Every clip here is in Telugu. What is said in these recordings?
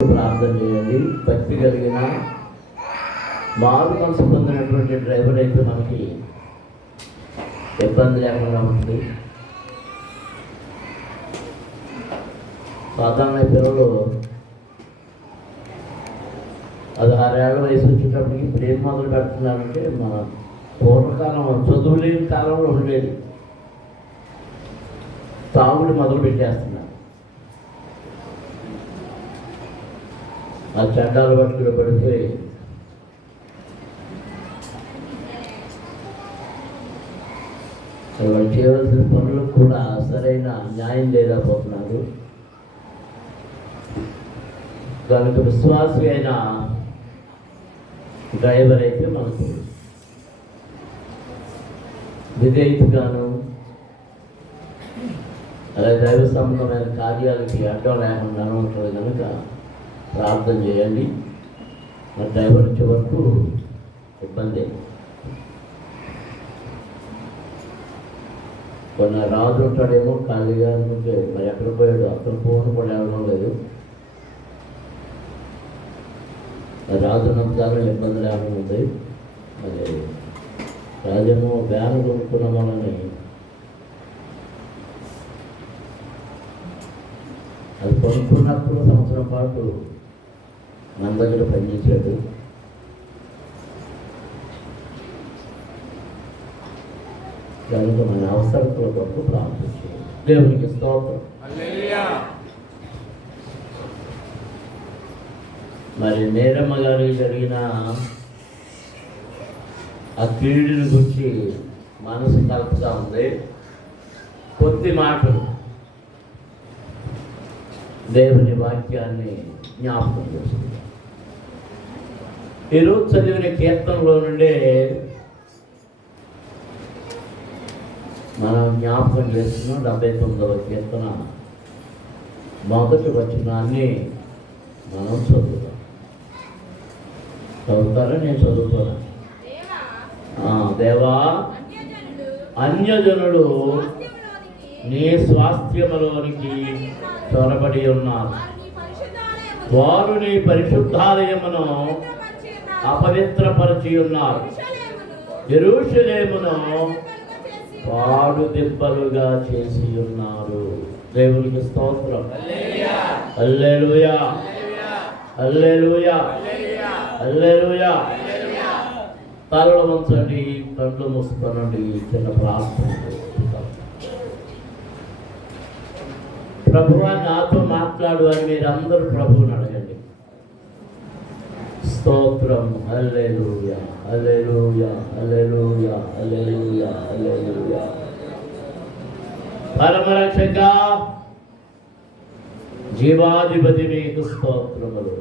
ప్రార్థన చేయండి. భక్తి కలిగిన మారు మనసు పొందినటువంటి డ్రైవర్ అయితే మనకి ఇబ్బంది లేకుండా ఉంటుంది. సాధారణ పిల్లలు 16 ఏళ్ళ వయసు వచ్చేటప్పటికి ఇప్పుడు ఏం మొదలు పెడుతున్నారంటే, మన పూర్వకాలం చదువు లేని కాలంలో ఉండేది, తాగుడు మొదలు పెట్టేస్తున్నారు. ఆ చట్టాలు పట్టుకుని పడిపోయి వాళ్ళు చేయవలసిన పనులకు కూడా సరైన న్యాయం లేకపోతున్నారు. కనుక విశ్వాసి అయిన డ్రైవర్ అయితే మనకు విధేయతగాను అలాగే దైవ సంబంధమైన కార్యాలకి అడ్డం లేకుండా ఉంటుంది. కనుక ప్రార్థన చేయండి. మా డ్రైవర్ వచ్చే వరకు ఇబ్బంది. కొన్ని రాజు ఉంటాడేమో ఖాళీగా ఉంటే మరి ఎక్కడ పోయాడు, అతను ఫోన్ కూడా ఎవడం లేదు. రాజు నమ్మకాలం ఇబ్బంది లేకుండా ఉంది. మరి రాజేమో వ్యాన్ కొనుక్కున్న వాళ్ళని అది కొనుక్కున్నప్పుడు సంవత్సరం పాటు మన దగ్గర పనిచేశాడు. కనుక మన అవసరతల కొరకు ప్రార్థించాడు. దేవునికి స్తోత్రం. మరి నేరమ్మ గారికి జరిగిన ఆ కీడుని గురించి మనసు కలుపుతా ఉంది. కొద్ది మాటలు దేవుని వాక్యాన్ని జ్ఞాపకం చేస్తుంది. ఈరోజు చదివిన కీర్తనలో నుండే మనం జ్ఞాపకం చేస్తున్నాం. 79వ కీర్తన మొదటి వచనాన్ని మనం చదువుతాం. చదువుతారా? నేను చదువుతాను. దేవా, అన్యజనుడు నీ స్వాస్థ్యములోనికి చొరబడి ఉన్నారు. వారు నీ పరిశుద్ధాలయమును అపవిత్రపరిచి ఉన్నారు. యెరూషలేమును పాడు దిబ్బలుగా చేసి ఉన్నారు. దేవునికి స్తోత్రం. హల్లెలూయా, హల్లెలూయా, హల్లెలూయా. తలలు వంచండి, కళ్ళు మూసుకోనండి. చిన్న ప్రార్థన. ప్రభువా, నాతో మాట్లాడు అని మీరందరూ ప్రభువుని అడగండి. స్తోత్రం. హల్లెలూయా, హల్లెలూయా, హల్లెలూయా, హల్లెలూయా, హల్లెలూయా. పరమరక్షక జీవాధిపతి మీకు స్తోత్రములు.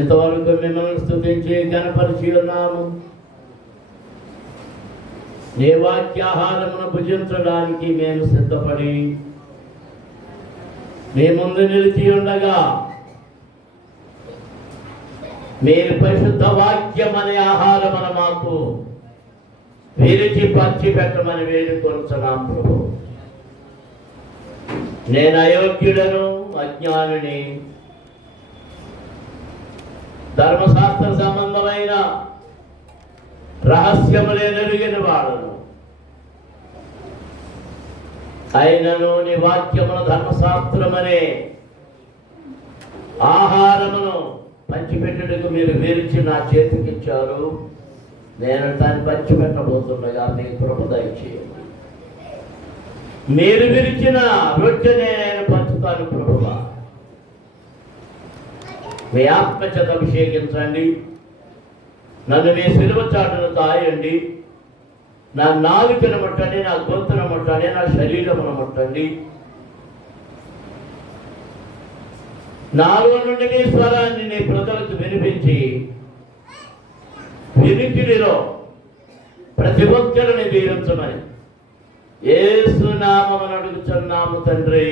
ఇంతవరకు మిమ్మల్ని స్తుతించి కనపరిచి ఉన్నాము. నీ వాక్యాహారమును భుజించడానికి మేము సిద్ధపడి మీ ముందు నిలిచి ఉండగా, మీరు పరిశుద్ధ వాక్యం అనే ఆహారమును మాకు విరిచి పంచి పెట్టమని వేడుకొనుచున్నాం ప్రభు. నేను అయోగ్యుడను, అజ్ఞానిని, ధర్మశాస్త్ర సంబంధమైన రహస్యములే నెరిగిన వాడను. అయినను నీ వాక్యమును, ధర్మశాస్త్రమనే ఆహారమును పంచిపెట్టుటకు మీరు విరిచి నా చేతికిచ్చారు. నేను దాన్ని పంచిపెట్టబోతుండగా మీ కృప దయచేయండి. మీరు విరిచిన రొట్టెనే నేను పంచుతాను ప్రభువా. మీ ఆత్మచేత అభిషేకించండి. నన్ను మీ సిలువ చాటును తాయండి. నా నాలుకను ముట్టండి, నా గొంతును ముట్టండి, నా శరీరమును ముట్టండి. నాలో నుండి మీ స్వరాన్ని నీ ప్రజలకు వినిపించి వినికిడిలో ప్రతి ఒక్కరిని దీవించమని యేసు నామమున అడుగుచున్నాము తండ్రి.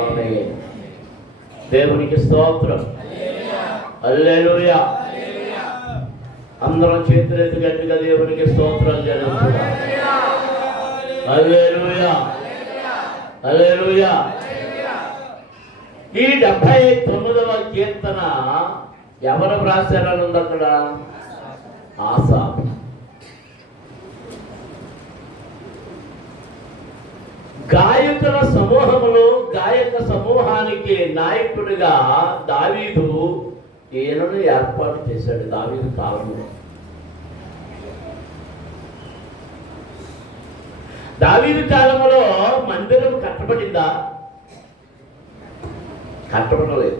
ఆమేన్. దేవునికి స్తోత్రం. హల్లెలూయా. అందరం చేతులెత్తి గట్టిగా దేవునికి స్తోత్రాలు చెల్లించుదాం. హల్లెలూయా, హల్లెలూయా. ఈ 79వ కీర్తన ఎవరు వ్రాసారని ఉంది అక్కడ? ఆసాపు. గాయకుల సమూహంలో గాయక సమూహానికి నాయకుడిగా దావీదు ఈయనను ఏర్పాటు చేశాడు. దావీదు కాలంలో దావీదు కాలంలో మందిరం కట్టబడిందా? కట్టబడలేదు.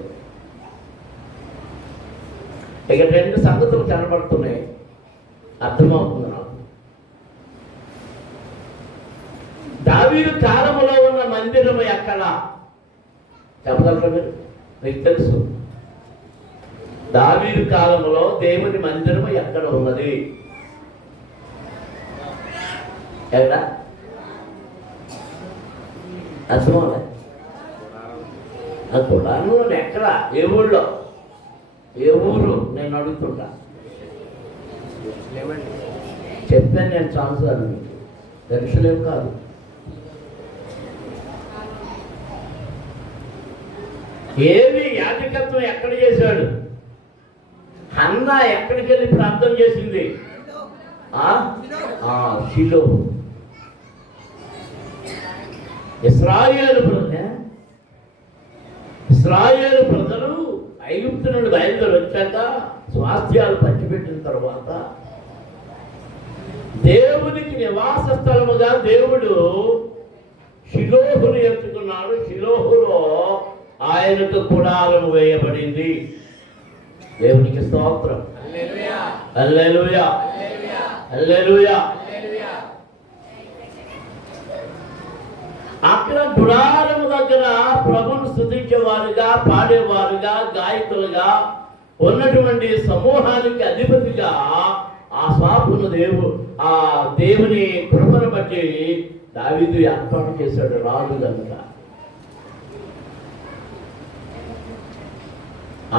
ఇక 2 సంగతులు కనబడుతున్నాయి, అర్థమవుతుంది నాకు. దావీదు కాలంలో ఉన్న మందిరం ఎక్కడ చెప్పగలరా మీరు? మీకు తెలుసు దావీదు కాలంలో దేవుని మందిరం ఎక్కడ ఉన్నది? ఎక్కడ? అర్థమవులే. ఆ గుడారంలో ఎక్కడ? ఏ ఊళ్ళో? ఏ ఊరు? నేను అడుగుతుంటా. చెప్పాను నేను చాలాసార్లు, మీకు తెలుసులేం కాదు. ఏమి యాజకత్వం ఎక్కడ చేశాడు? హన్నా ఎక్కడికి వెళ్ళి ప్రార్థన చేసింది? షిలో. ఇశ్రాయేలు ప్రజలు ఐగుప్తు నుండి బయలుదేరి వచ్చాక స్వాస్థ్యాలు పంచిపెట్టిన తర్వాత దేవునికి నివాస స్థలముగా దేవుడు షిలోహును ఎంచుకున్నాడు. షిలోహులో ఆయనకు గుడారం వేయబడింది. దేవునికి స్తోత్రం. హల్లెలూయా, హల్లెలూయా. అక్కడ గుడారము దగ్గర ప్రభువును స్తుతించేవారుగా, పాడేవారుగా, గాయకులుగా ఉన్నటువంటి సమూహానికి అధిపతిగా ఆ దేవుని కృపను బట్టి దావీదు ఏర్పాటు చేశాడు రాజు కనుక.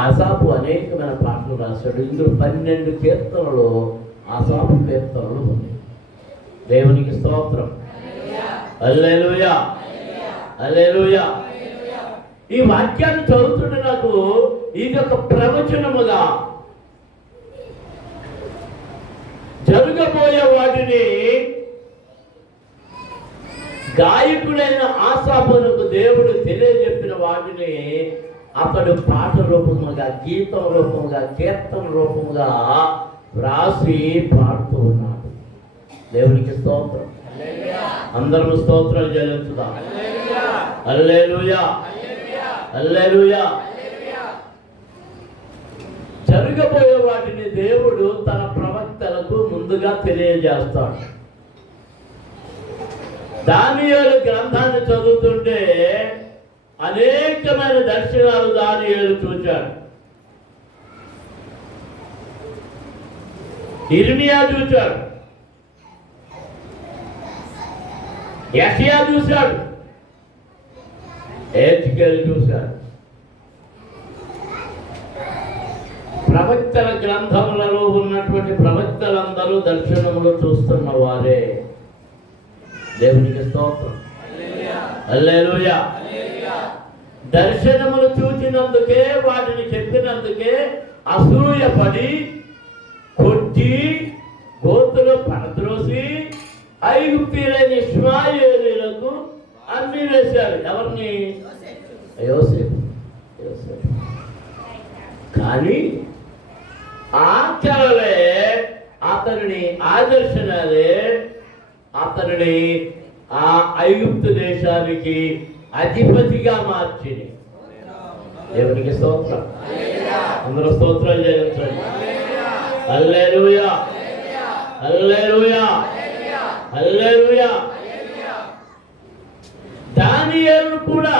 ఆసాపు అనేకమైన పాటలు రాశాడు. ఇందులో 12 కీర్తనలు ఆసాపు కీర్తనలు ఉన్నాయి. దేవునికి స్తోత్రం. హల్లెలూయా, హల్లెలూయా. ఈ వాక్యాన్ని చదువుతుంటే నాకు ఇది ఒక ప్రవచనముగా జరగబోయే వాటిని గాయకుడైన ఆసాపునకు దేవుడు తెలియజెప్పిన వాటిని అతడు పాట రూపముగా, గీతం రూపముగా, కీర్తన రూపముగా వ్రాసి పాడుతూ ఉన్నాడు. దేవునికి స్తోత్రం. అందరూ స్తోత్రాలు చెల్లించుదాం. హల్లెలూయా, హల్లెలూయా. జరగబోయే వాటిని దేవుడు తన ప్రవక్తలకు ముందుగా తెలియజేస్తాడు. దానియేలు గ్రంథాన్ని చదువుతుంటే అనేకమైన దర్శనాలు దానియేలు చూచాడు. ఇర్మియా చూచాడు, యెషయా చూశాడు, ఎజ్కేలు చూశాడు. ప్రవక్తల గ్రంథములలో ఉన్నటువంటి ప్రవక్తలందరూ దర్శనములు చూస్తున్న వారే. దేవునికి స్తోత్రం. హల్లెలూయా. దర్శనములు చూచినందుకే, వాటిని చెప్పినందుకే అసూయపడి కొట్టి గోతులు పడద్రోసి ఐగుప్తీయులైన ఇష్మాయేలీయులకు అన్ని వేశారు. ఎవరిని? యోసేపు. కానీ ఆచరణలే అతనిని, ఆదర్శనాలే అతనిని ఆ ఐగుప్తు దేశానికి అధిపతిగా మార్చింది. దేవునికి స్తోత్రం. అందరూ స్తోత్రాలు చేయించండి. హల్లెలూయా, హల్లెలూయా, హల్లెలూయా. దానియేలును కూడా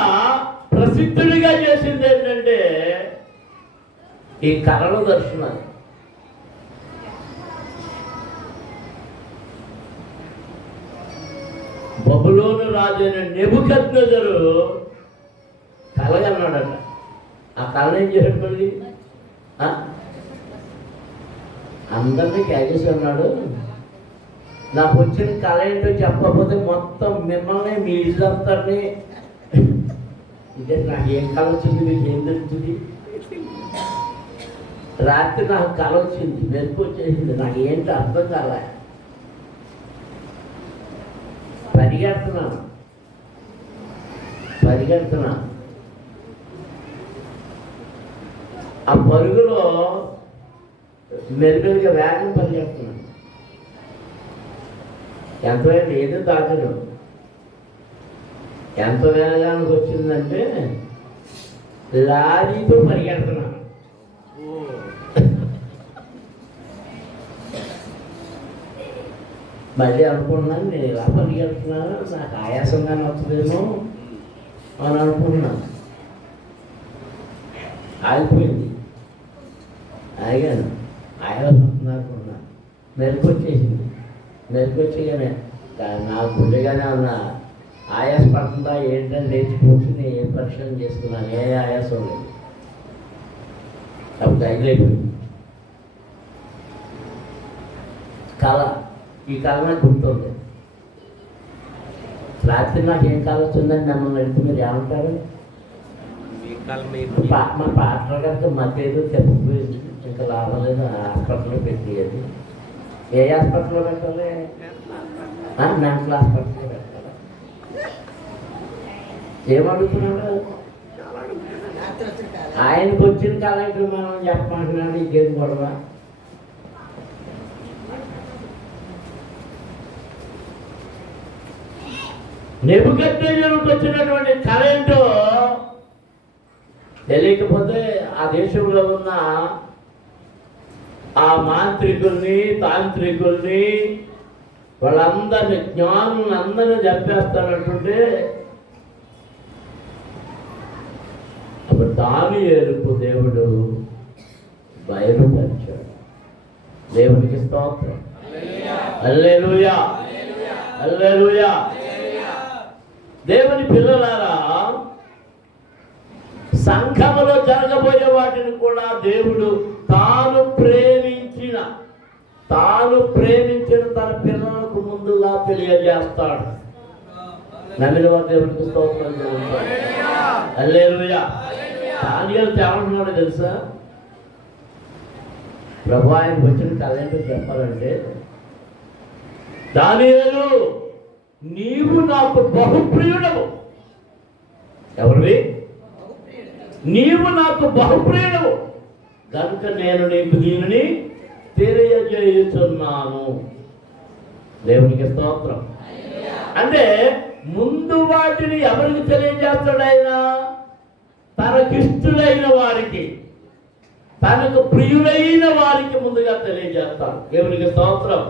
ప్రసిద్ధుడిగా చేసింది ఏంటంటే ఈ కళల దర్శనాలు. బబులోను రాజైన నెబుకద్నెజరు కలగన్నాడట. ఆ కళ ఏం చేశాడు? మళ్ళీ అందరినీ క్యాగేసి అన్నాడు, నాకు వచ్చిన కళ ఏంటో చెప్పకపోతే మొత్తం మిమ్మల్ని, మీ ఇల్లందరినీ అంటే నాకు ఏం కళ వచ్చింది, మీకు ఏం తెలుస్తుంది? రాత్రి నాకు కళ వచ్చింది, మెరుపు వచ్చేసింది, నాకు ఏంటి అర్థం కాల. పరిగెడుతున్నాను ఆ పరుగులో మెరుమెరుగా వేగం పరిగెడుతున్నాను. ఎంతైనా ఏదో దాటను. ఎంత వేగానికి వచ్చిందంటే లారీతో పరిగెడుతున్నాను. మళ్ళీ అనుకున్నాను, నేను ఇలా పరిగెడుతున్నాను, నాకు ఆయాసంగానే వస్తుందేమో అని అనుకున్నాను. ఆగిపోయింది, ఆగాను, ఆయాసం వస్తుంది అనుకున్నాను. మెరుపు వచ్చేసింది. మెరుపు వచ్చేగానే నా గుండెగానే ఉన్న ఆయాస పడుతుందా ఏంటని లేచి కూర్చుని ఏం పరిశీలన చేసుకున్నాను. ఏ ఆయాసం లేదు. అప్పుడు అయిపోయింది. కళ, ఈ కళ నాకు గుర్తుంది. రాత్రి నాకు ఏం కళ వచ్చిందని మిమ్మల్ని అడిగితే మీరు ఏమంటారు? మా పాటలు గారికి మధ్య ఏదో చెప్పిపోయింది, ఇంకా లాభం లేదు, హాస్పిటల్లో పెట్టేది. ఏ హాస్పిటల్లో పెట్టాలి? మెంటల్ హాస్పిటల్లో పెట్టాలి. ఏమడుగుతున్నాడు? ఆయనకు వచ్చిన కళకి మనం చెప్పమంటున్నాడు. ఇంకేం గొడవ? నెబుకద్నెజరుకు వచ్చినటువంటి కళ ఏంటో తెలియకపోతే ఆ దేశంలో ఉన్న ఆ మాంత్రికుల్ని, తాంత్రికుల్ని, వాళ్ళందరినీ, జ్ఞానులను అందరినీ చంపేస్తానంటుంటే అప్పుడు దానియేలుకు దేవుడు బయలుపరిచాడు. దేవునికి స్తోత్రం. హల్లెలూయా, హల్లెలూయా. దేవుని పిల్లలారా, సంఘములో జరగబోయే వాటిని కూడా దేవుడు తాను ప్రేమించిన తన పిల్లలకు ముందుగా తెలియజేస్తాడు. నమ్మిన వారు దేవునికి స్తోత్రం జరుగుతాడు. హల్లెలూయా. దానియేలు ఏమంటున్నాడో తెలుసా? ప్రభు ఆయనకు వచ్చిన కళ ఏంటో చెప్పాలంటే, దానియేలు నీవు నాకు బహుప్రియుడవు. ఎవరివి? నీవు నాకు బహుప్రియుడవు కనుక నేను నీకు దీనిని తెలియజేయుచున్నాను. దేవునికి స్తోత్రం. అంటే ముందు వాటిని ఎవరికి తెలియజేస్తాడు ఆయన? తనకిష్టులైన వారికి, తనకు ప్రియులైన వారికి ముందుగా తెలియజేస్తాడు. దేవునికి స్తోత్రం.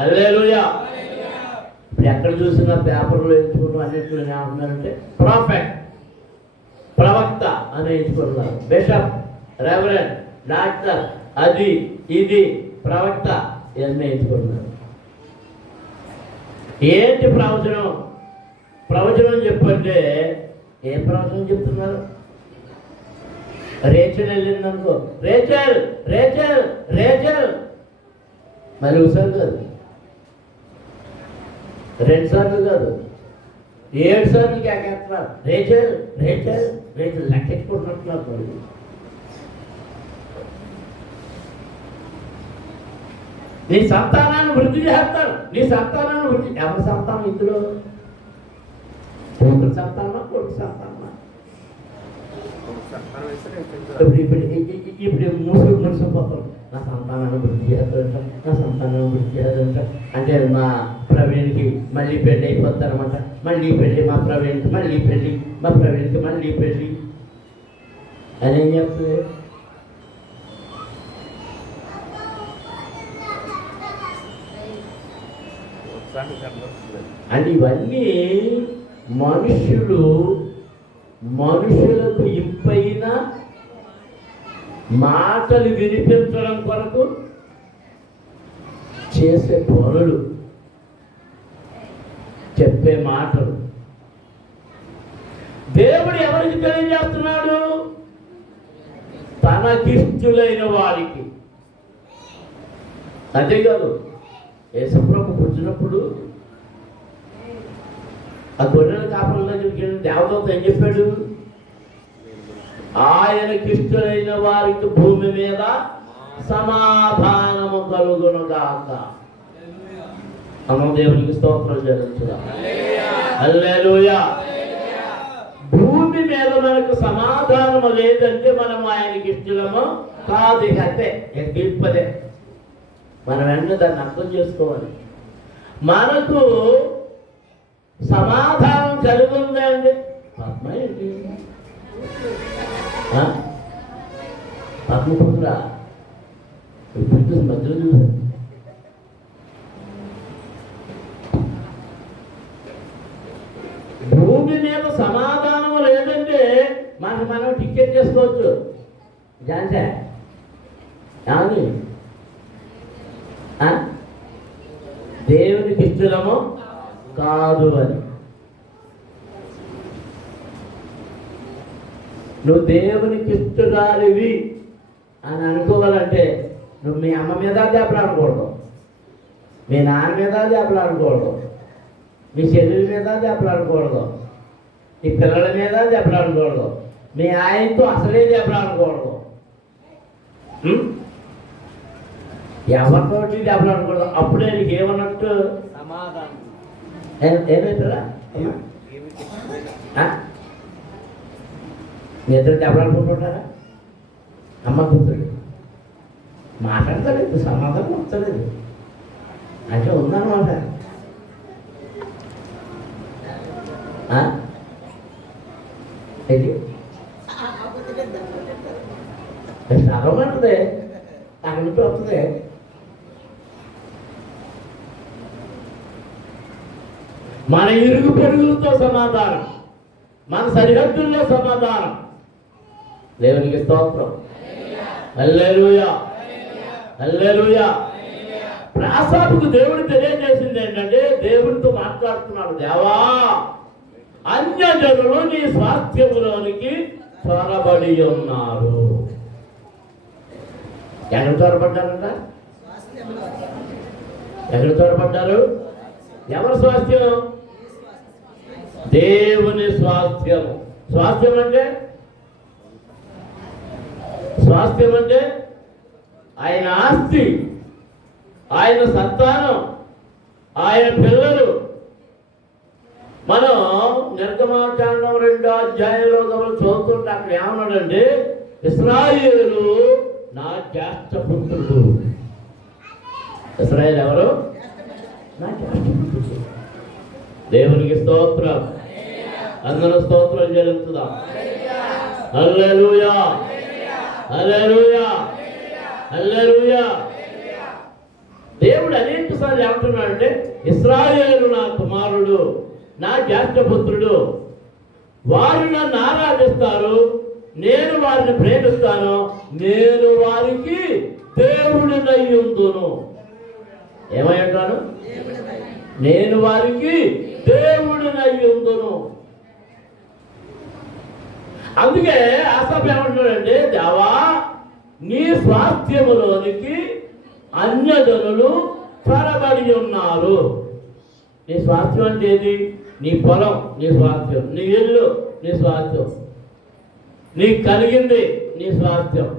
హల్లెలూయా. ఇప్పుడు ఎక్కడ చూసినా పేపర్లో ఎంచుకున్నాం, అన్నింటిలో ఏమంటున్నారంటే ప్రాఫెట్, ప్రవక్త అని ఎంచుకున్నారు. బిషప్, రెవరెండ్, డాక్టర్, అది ఇది ప్రవక్త ఇవన్నీ ఎంచుకున్నారు. ఏంటి ప్రవచనం? ప్రవచనం చెప్పంటే ఏ ప్రవచనం చెప్తున్నారు? రేచల్ వెళ్ళిందనుకో, రేచల్ రేచల్ రేచల్, మళ్ళీ ఒకసారి కాదు, 2 సార్లు కాదు, 7 సార్లు కేకేస్తున్నారు. రేచల్ రేచల్ రేచల్ లెక్కెట్టుకుంటున్నట్టున్నారు. నీ సంతానాన్ని వృద్ధి చేస్తాడు, నీ సంతానాన్ని వృద్ధి. ఎవరి సంతానం ఇందులో? కొడుకు సంతానమా, కొడుకు సంతానమా? ఇప్పుడు మురిసిపోతారు. నా సంతానాన్ని వృద్ధి చేస్తాడంట, నా సంతానాన్ని వృద్ధి చేస్తాడంట. అంటే మా ప్రవీణ్కి మళ్ళీ పెళ్ళి అయిపోద్ది అనమాట. మళ్ళీ పెళ్ళి మా ప్రవీణ్కి, మళ్ళీ పెళ్ళి మా ప్రవీణ్కి, మళ్ళీ పెళ్ళి అని ఏం చెప్తుంది? అంటే ఇవన్నీ మనుషులకు ఇంపైన మాటలు వినిపించడం కొరకు చేసే పనులు, చెప్పే మాటలు. దేవుడు ఎవరికి తెలియజేస్తున్నాడు? తనకిష్టులైన వారికి. అంతేకాదు, యేసుప్రభు పుట్టినప్పుడు ఆ గొర్రెల కాపల దగ్గరికి వెళ్ళిన దేవదూత ఏం చెప్పాడు? ఆయనకిష్టులైన వారికి భూమి మీద సమాధానము కలుగును గాక. అమ్మ దేవునికి స్తోత్రం చెల్లించుగా. హల్లెలూయా. భూమి మీద మనకు సమాధానము లేదంటే మనం ఆయనకి ఇష్టలము కాదు. ఇక అంతే, ఇక తీర్పదే. మనం వెంటనే దాన్ని అర్థం చేసుకోవాలి. మనకు సమాధానం కలిగి ఉందా అండి? పద్మ ఏంటి? పద్మపుత్ర మధ్యలో చూసాను. భూమి మీద సమాధానం లేదంటే మనం టికెట్ చేసుకోవచ్చు. జాన్సా ఏమని? దేవునికి ఇష్టమో కాదు అని. నువ్వు దేవునికి ఇష్టరాలివి అని అనుకోవాలంటే నువ్వు మీ అమ్మ మీద దెబ్బలాడకూడదు, మీ నాన్న మీద దెబ్బలాడకూడదు, మీ చెల్లెల మీద దెబ్బలాడకూడదు, నీ పిల్లల మీద దెబ్బలాడకూడదు, మీ ఆయనతో అసలే దెబ్బలాడకూడదు, ఎవరితోటి దెబ్బలాడకూడదు. అప్పుడే నీకు ఏమన్నట్టు? సమాధానం. ఏమవుతారా? మీ ఇద్దరు దెబ్బలాడుకుంటుంటారా? అమ్మ కూతురు మాట్లాడతలేదు, సమాధానం వస్తలేదు అంటే ఉందన్నమాట. ఇది చదవమంటుంది, అక్కడి నుంచి వస్తుంది. మన ఇరుగు పొరుగులతో సమాధానం, మన సరిహద్దుల్లో సమాధానం. దేవునికి స్తోత్రం. హల్లెలూయా, హల్లెలూయా. రాసాపుకు దేవుడు తెలియజేసింది ఏంటంటే, దేవుడితో మాట్లాడుతున్నాడు, దేవా అన్యజనులు నీ స్వాస్థ్యములోనికి చొరబడి ఉన్నారు. ఎక్కడ చొరబడ్డారంట? ఎక్కడ చొరబడ్డారు? ఎవరి స్వాస్థ్యం? దేవుని స్వాస్థ్యము. స్వాస్థ్యం అంటే ఆయన ఆస్తి, ఆయన సంతానం, ఆయన పిల్లలు. మనం నిర్గమాకాండం 2వ అధ్యాయంలో చదువుతుంటే అక్కడ ఏమన్నాడంటే, ఇశ్రాయేలు నా జ్యేష్ఠ పుత్రుడు. ఇశ్రాయేలు ఎవరు? నా జ్యేష్ఠ పుత్రుడు. దేవునికి స్తోత్రం. అందరూ స్తోత్రం చెల్లించుదాం. హల్లెలూయా, హల్లెలూయా, హల్లెలూయా. దేవుడు అనేక సార్లు ఏమంటున్నాడంటే, ఇశ్రాయేలు నా కుమారుడు, నా జ్యేష్ఠపుత్రుడు, వారు నన్ను ఆరాధిస్తారు, నేను వారిని ప్రేమిస్తాను, నేను వారికి దేవుడినై ఉందును. ఏమై ఉంటాను? నేను వారికి దేవుడినై ఉందును. అందుకే ఆసాపు ఏమంటున్నాడంటే, దేవా నీ స్వాస్థ్యములోనికి అన్యజనులు చొరబడి ఉన్నారు. నీ స్వాస్థ్యం అంటే ఏది? నీ పొలం నీ స్వాస్థ్యం, నీ ఇల్లు నీ స్వాస్థ్యం, నీకు కలిగింది నీ స్వాస్థ్యం.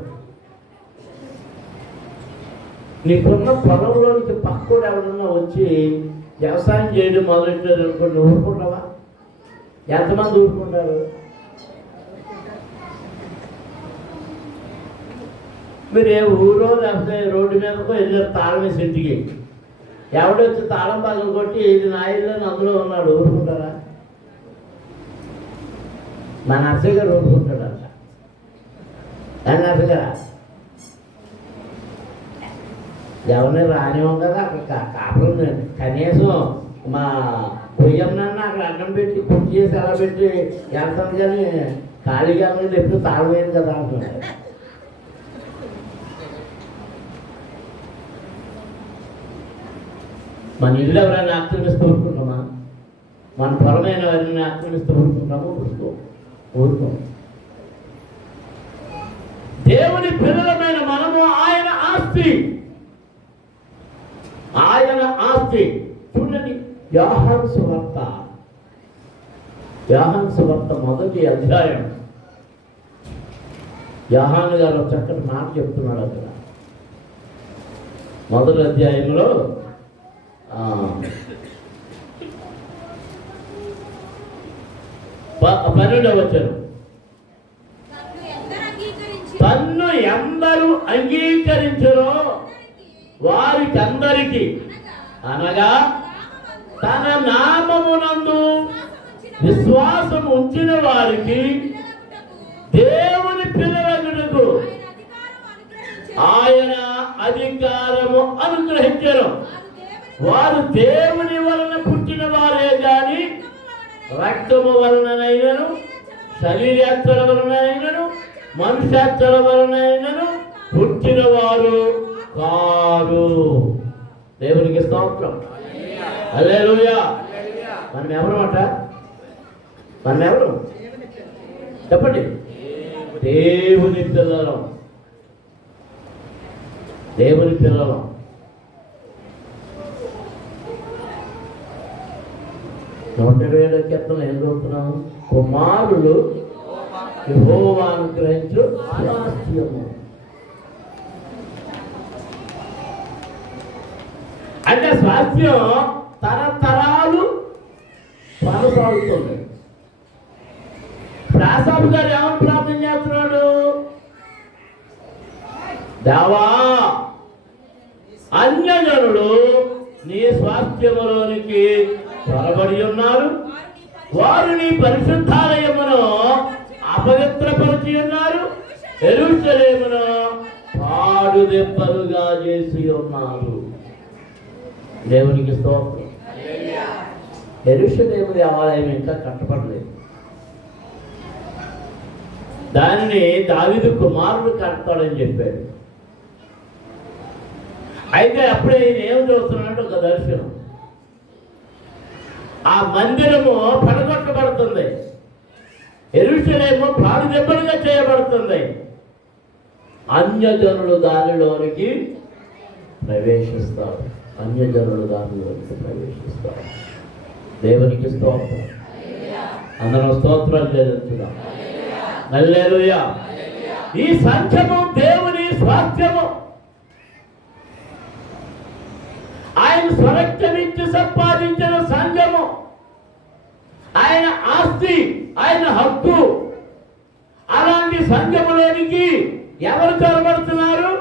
నీకున్న పొలంలోనికి పక్కడు ఎవరన్నా వచ్చి వ్యవసాయం చేయడం మొదలెట్టారు అనుకోండి, ఊరుకుంటావా? ఎంతమంది ఊరుకుంటారు? మీరు ఏ ఊరో లేకపోతే రోడ్డు మీదకో వెళ్ళారు తాళం వేసి ఇంటికి, ఎవడొచ్చి తాళం పగలు కొట్టి ఇది నా ఇల్లు అందులో ఉన్నాడు, ఊరుకుంటారా? మా నర్సయ్య గారు ఊరుకుంటాడు అంట. నర్సయ్య గారా ఎవరిని రానివ్వం కదా, అక్కడ కాపురం కనీసం మా పొయ్యమ్మనన్నా అక్కడ అన్నం పెట్టి కుర్చీ చేసి అలా పెట్టి వెళ్తాను, కానీ ఖాళీగా అనేది ఎప్పుడు తాళం వేయను కదా అంటున్నాడు. మన ఇల్లు ఎవరైనా ఆక్రమిస్తూ ఊరుకుంటామా? మన పొలమైన ఎవరైనా ఆక్రమిస్తూ ఊరుకుంటామో? ఊరుకో. దేవుని పిల్లలమైన మనము ఆయన ఆస్తి, ఆయన ఆస్తి. చూడండి, యోహాను సువార్త యోహాను సువార్త 1వ అధ్యాయం. యోహాను గారు ఒక చక్కటి మాట చెప్తున్నాడు అక్కడ 1వ అధ్యాయంలో 12వ వచనం. తన్ను ఎందరు అంగీకరించరో వారికందరికి, అనగా తన నామమునందు విశ్వాసం ఉంచిన వారికి దేవుని పిల్లలకు ఆయన అధికారము అనుగ్రహించరు. వారు దేవుని వలన పుట్టిన వారే గాని రక్తము వలనైనను, శరీరాత్మల వలనైనను, మనుష్యాత్మల వలనైనను పుట్టిన వారు కారు. దేవునికి స్తోత్రం. హల్లెలూయా. మనం ఎవరు అట? మనం ఎవరు చెప్పండి? దేవుని పిల్లలం. దేవుని పిల్లలం. నూట 27వ కీర్తనలో ఏం చదువుతున్నాము? కుమారులు యెహోవా అనుగ్రహించు స్వాస్థ్యము. అంటే స్వాస్థ్యం తరతరాలు కొనసాగుతుంది. ఆసాపు గారు ఏమని ప్రార్థన చేస్తున్నాడు? దేవా, అన్యజనులు నీ స్వాస్థ్యములోనికి చొరబడి ఉన్నారు, వారు నీ పరిశుద్ధాలయమును అపవిత్రపరిచి ఉన్నారు, యెరూషలేమును పాడు దెబ్బలుగా చేసి ఉన్నారు. దేవునికి స్తోత్రం. యెరూషలేము దేవాలయం ఇంకా కట్టబడలేదు. దానిని దావీదు కుమారుడు కడతాడని చెప్పాడు. అయితే అప్పుడే ఈయన ఏం చూస్తున్నాడు? ఒక దర్శనం. ఆ మందిరము పడగొట్టబడుతుంది, యెరూషలేము పాడు దెబ్బలుగా చేయబడుతుంది. అన్యజనులు దానిలోనికి ప్రవేశిస్తారు. అన్యజనులు దానిలోనికి ప్రవేశిస్తారు. దేవునికి స్తోత్రం. అందరం స్తోత్రాలు చేస్తున్నాం. హల్లెలూయా. ఈ సంఖ్యము దేవుని స్వాస్థ్యము. ఆయన స్వరక్తమిచ్చి సంపాదించిన సంఘము, ఆయన ఆస్తి, ఆయన హక్కు. అలాంటి సంఘములోనికి ఎవరు చొరబడుతున్నారు?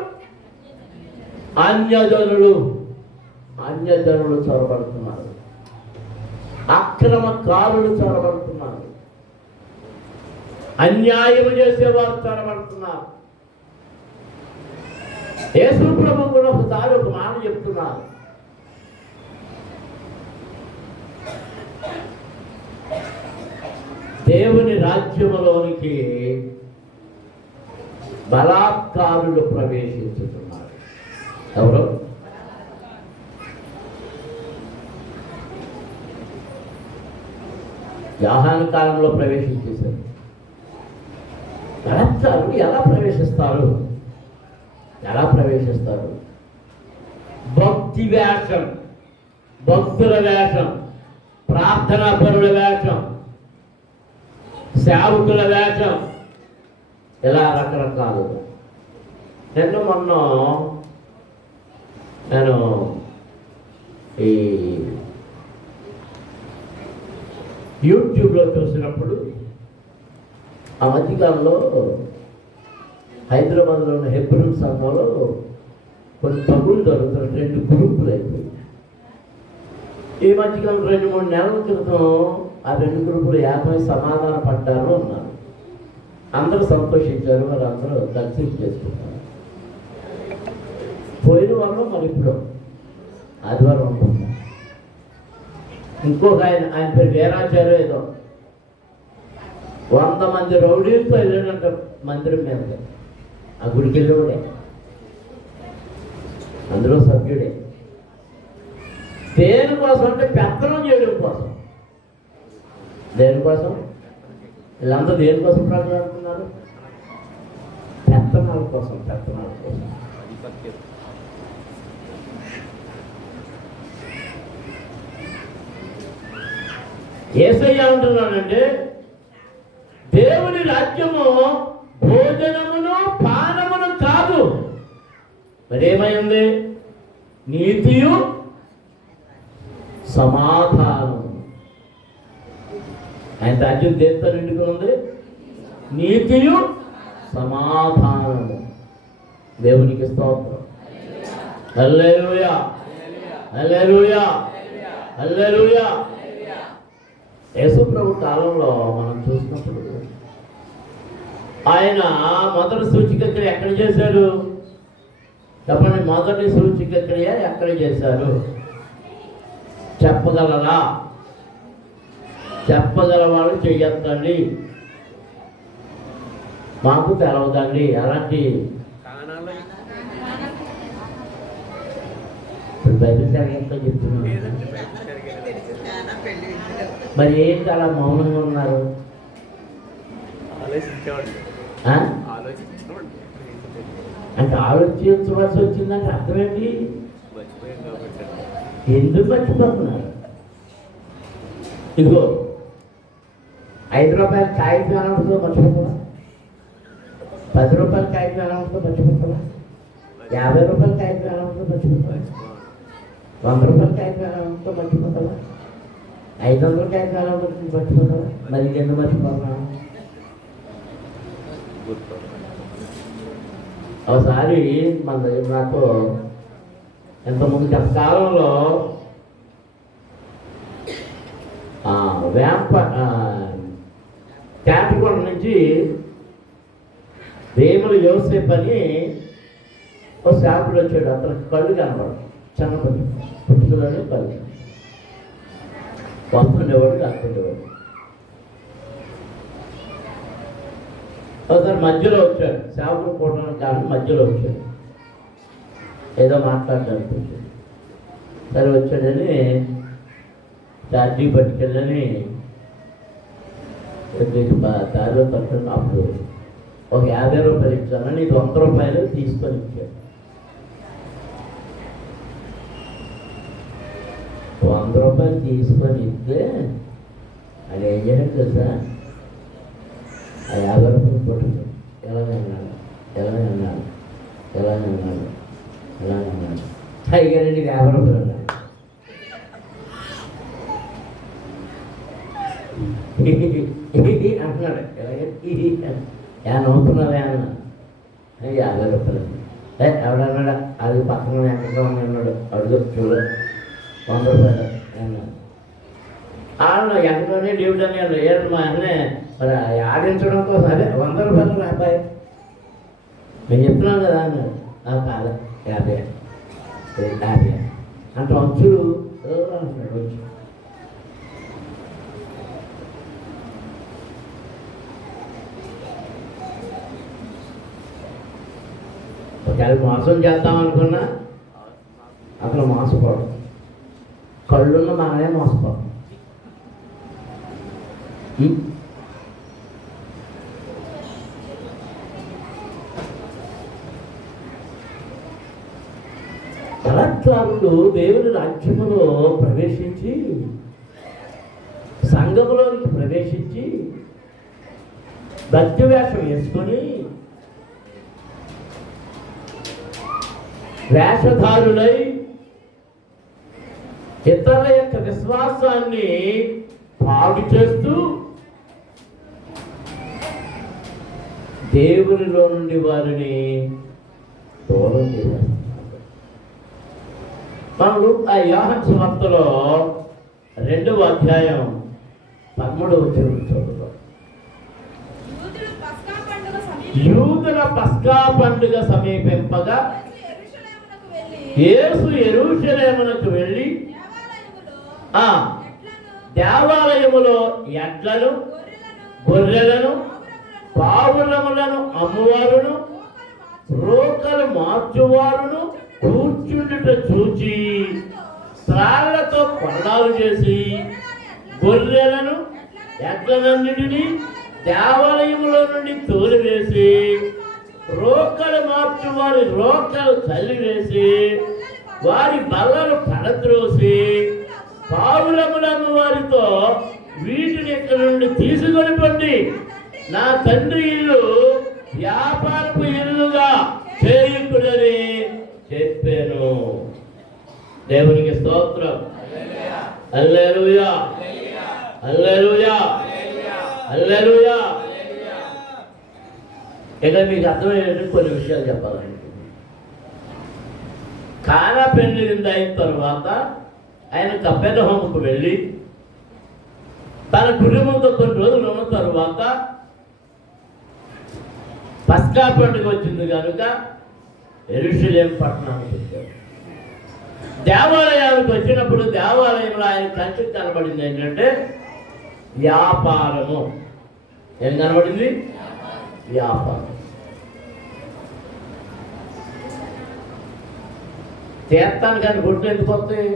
అన్యజనులు. అన్యజనులు చొరబడుతున్నారు. అక్రమకారులు చొరబడుతున్నారు. అన్యాయము చేసేవారు చొరబడుతున్నారు. యేసు ప్రభు కూడా ఒకసారి ఒక మాట చెప్తున్నారు. దేవుని రాజ్యములోనికి బలాత్కారులు ప్రవేశించుతున్నారు. ఎవరు? యోహాను కాలంలో ప్రవేశించేశారు. బలాత్కారులు ఎలా ప్రవేశిస్తారు? ఎలా ప్రవేశిస్తారు? భక్తి వేషం, భక్తుల వేషం, ప్రార్థనా పరుల వేషం, సేవకుల వేషం, ఇలా రకరకాలు. మొన్న నేను ఈ యూట్యూబ్లో చూసినప్పుడు ఆ మధ్యకాలంలో హైదరాబాద్లో ఉన్న హెబ్రోన్ సంఘంలో కొన్ని తగులు జరుగుతున్న 2 గ్రూపులు అయిపోయి. ఈ మధ్యకాలం 2-3 నెలల క్రితం ఆ 2 గ్రూపులు ఏకమై సమాధాన పడ్డారు అన్నారు. అందరూ సంతోషించారు. మరి అందరూ దర్శనం చేసుకుంటారు. పోయిన వారం మరి ఇప్పుడు ఆదివారం అనుకుంటున్నాం. ఇంకొక ఆయన పేరు వీరాచార్య ఏదో 100 మంది రౌడీలతో వెళ్ళాడంట మందిరం మీద. ఆ గుడికి వెళ్ళేవాడే, అందులో సభ్యుడే. దేనికోసం అంటే పెత్తనం చేయడం కోసం. దేనికోసం? వీళ్ళందరూ దేనికోసం ప్రకటిస్తున్నారు? పెత్తనాల కోసం. పెత్తనాల కోసం. యేసయ్య అంటున్నాడంటే దేవుని రాజ్యము భోజనమును పానమును కాదు, మరేమైంది? నీతియు సమాధానం. ఆయన రాజ్యం దేంతో నిండుకు ఉంది? నీతియు సమాధానము. దేవునికి స్తోత్రం. హల్లెలూయా, హల్లెలూయా, హల్లెలూయా. యేసు ప్రభు కాలంలో మనం చూసినప్పుడు ఆయన మొదటి సూచిక ఎక్కడ చేశారు చెప్పండి? మొదటి సూచిక క్రియ ఎక్కడ చేశారు? చెప్పగలరా? చెప్పగలవాళ్ళు చెయ్యొద్దండి, మాకు తెలవదండి. అలాంటి బైబిల్ సరిగ్గా చెప్తున్నాను. మరి ఏంటి అలా మౌనంగా ఉన్నారు? అంటే ఆలోచించవలసి వచ్చిందంటే అర్థం ఏంటి? ఎందుకు మర్చిపోతున్నారు? ఇదిగో 5 రూపాయల కాగితం ఎలా ఉంటుందో మర్చిపోతావా? 10 రూపాయల కాగితం ఎలా ఉంటుందో మర్చిపోతావా? 50 రూపాయల కాగితం ఎలా ఉంటుందో మర్చిపోతావా? 100 రూపాయల కాగితం ఎలా ఉంటుందో మర్చిపోతావా? 500 కాగితం ఎలా ఉంటుందో మర్చిపోతావా? మరి ఎందుకు మర్చిపోతున్నావు? ఒకసారి మన దగ్గర నాకు ఎంతమంది గత కాలంలో క్యాపికొండ నుంచి వేముల యోసేపు అని ఒక శాపుడు వచ్చాడు. అతనికి కళ్ళు కనపడు, చిన్నపడి పుట్టుకలోనే కళ్ళు వస్తుండేవాడు, కాకుండేవాడు. ఒకసారి మధ్యలో వచ్చాడు, శాపుడు పోవడానికి కారణం మధ్యలో వచ్చాడు, ఏదో మాట్లాడడానికి వచ్చాడు. సరే వచ్చాడని ఛార్జీ పట్టుకెళ్ళని దారిలో పట్టుకుని అప్పుడు ఒక 50 రూపాయలు ఇచ్చానని 100 రూపాయలు తీసుకొని ఇచ్చాడు. 100 రూపాయలు తీసుకొని ఇస్తే అది ఏం చేయడం తెలుసా? ఆ 50 రూపాయలు పట్టుకుని ఎలాగన్నాడు ఎలాగన్నాడు ఎలాగన్నాడు ఎలాగన్నాడు అయ్యానండి 50 రూపాయలు అన్నాడు. అంటున్నాడు నవ్వుతున్నావే అన్న. 50 రూపాయలు ఎవడన్నాడు? అది పక్కన ఎక్కడ ఉన్నాడు అడుగు చూడు 100 రూపాయలు అన్నాడు. వాళ్ళు ఎక్కడనే డ్యూటీ అని ఏడు మా అన్నే మరి ఆడించడం కోసం అదే 100 రూపాయలు అబ్బాయి మేము చెప్తున్నాం కదా అన్నాడు. కాదు 50 అంటే వచ్చుడు అంటున్నాడు. వచ్చు ఒకవేళ మోసం చేద్దాం అనుకున్నా అసలు మోసపోవడం, కళ్ళున్న మనమే మోసపోవడం. కళాకారులు దేవుని రాజ్యములో ప్రవేశించి సంఘములోనికి ప్రవేశించి భక్తి వేషం వేసుకొని వేషధారులై ఇతరుల యొక్క విశ్వాసాన్ని పాడు చేస్తూ దేవునిలో నుండి వారిని దూరం చేస్తారు. మనము ఆ యోహాను సువార్తలో 2వ అధ్యాయం 13వ వచనం చదువుతాం. యూదుల పస్కా పండుగ సమీపింపగా యేసు యెరూషలేమునకు వెళ్ళి దేవాలయములో ఎడ్లను గొర్రెలను పావురములను అమ్మువారును రోకలు మార్చువారును కూర్చుండుట చూచి త్రాళ్లతో కొరడాలు చేసి గొర్రెలను ఎడ్లనన్నిటినీ దేవాలయములో నుండి తోలివేసి రోకలు మార్చువారి రోకలు చల్లివేసి వారి బల్లలు పడద్రోసి పావురములమ్మ వారితో వీటిని ఇక్కడ నుండి తీసుకొని పండి నా తండ్రి ఇల్లు వ్యాపారపు ఇల్లుగా చేయుకుడని చెప్పాను. దేవునికి స్తోత్రం. హల్లెలూయా, హల్లెలూయా, హల్లెలూయా. ఇక మీకు అర్థమయ్యేట్టు కొన్ని విషయాలు చెప్పాలండి. కానా పెళ్లి అయిన తర్వాత ఆయన కపెర్నహూముకు వెళ్ళి తన కుటుంబంతో కొన్ని రోజులు ఉన్న తర్వాత పస్కా పండుగ వచ్చింది కనుక యెరూషలేము పట్టణానికి వచ్చాడు. దేవాలయానికి వచ్చినప్పుడు దేవాలయంలో ఆయన కంటికి కనబడింది ఏంటంటే వ్యాపారము. ఏం కనబడింది? వ్యాపారం. తీర్థానికి కానీ గుడ్లు ఎందుకు వస్తాయి?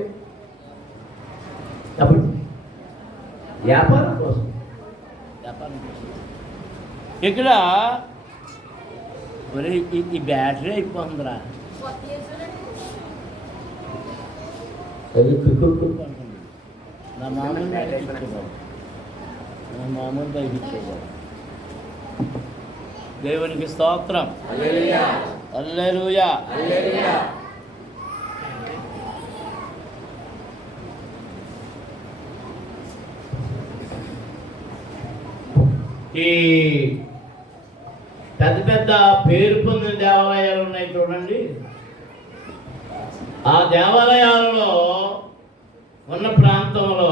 అప్పుడు వ్యాపారం కోసం. ఇక్కడ ఈ బ్యాటరీ అయిపోతుందిరా. నా మామూలు తగ్గించేదా? దేవునికి స్తోత్రం. హల్లెలూయా. ఈ పెద్ద పెద్ద పేరు పొందిన దేవాలయాలు ఉన్నాయి చూడండి. ఆ దేవాలయాలలో ఉన్న ప్రాంతంలో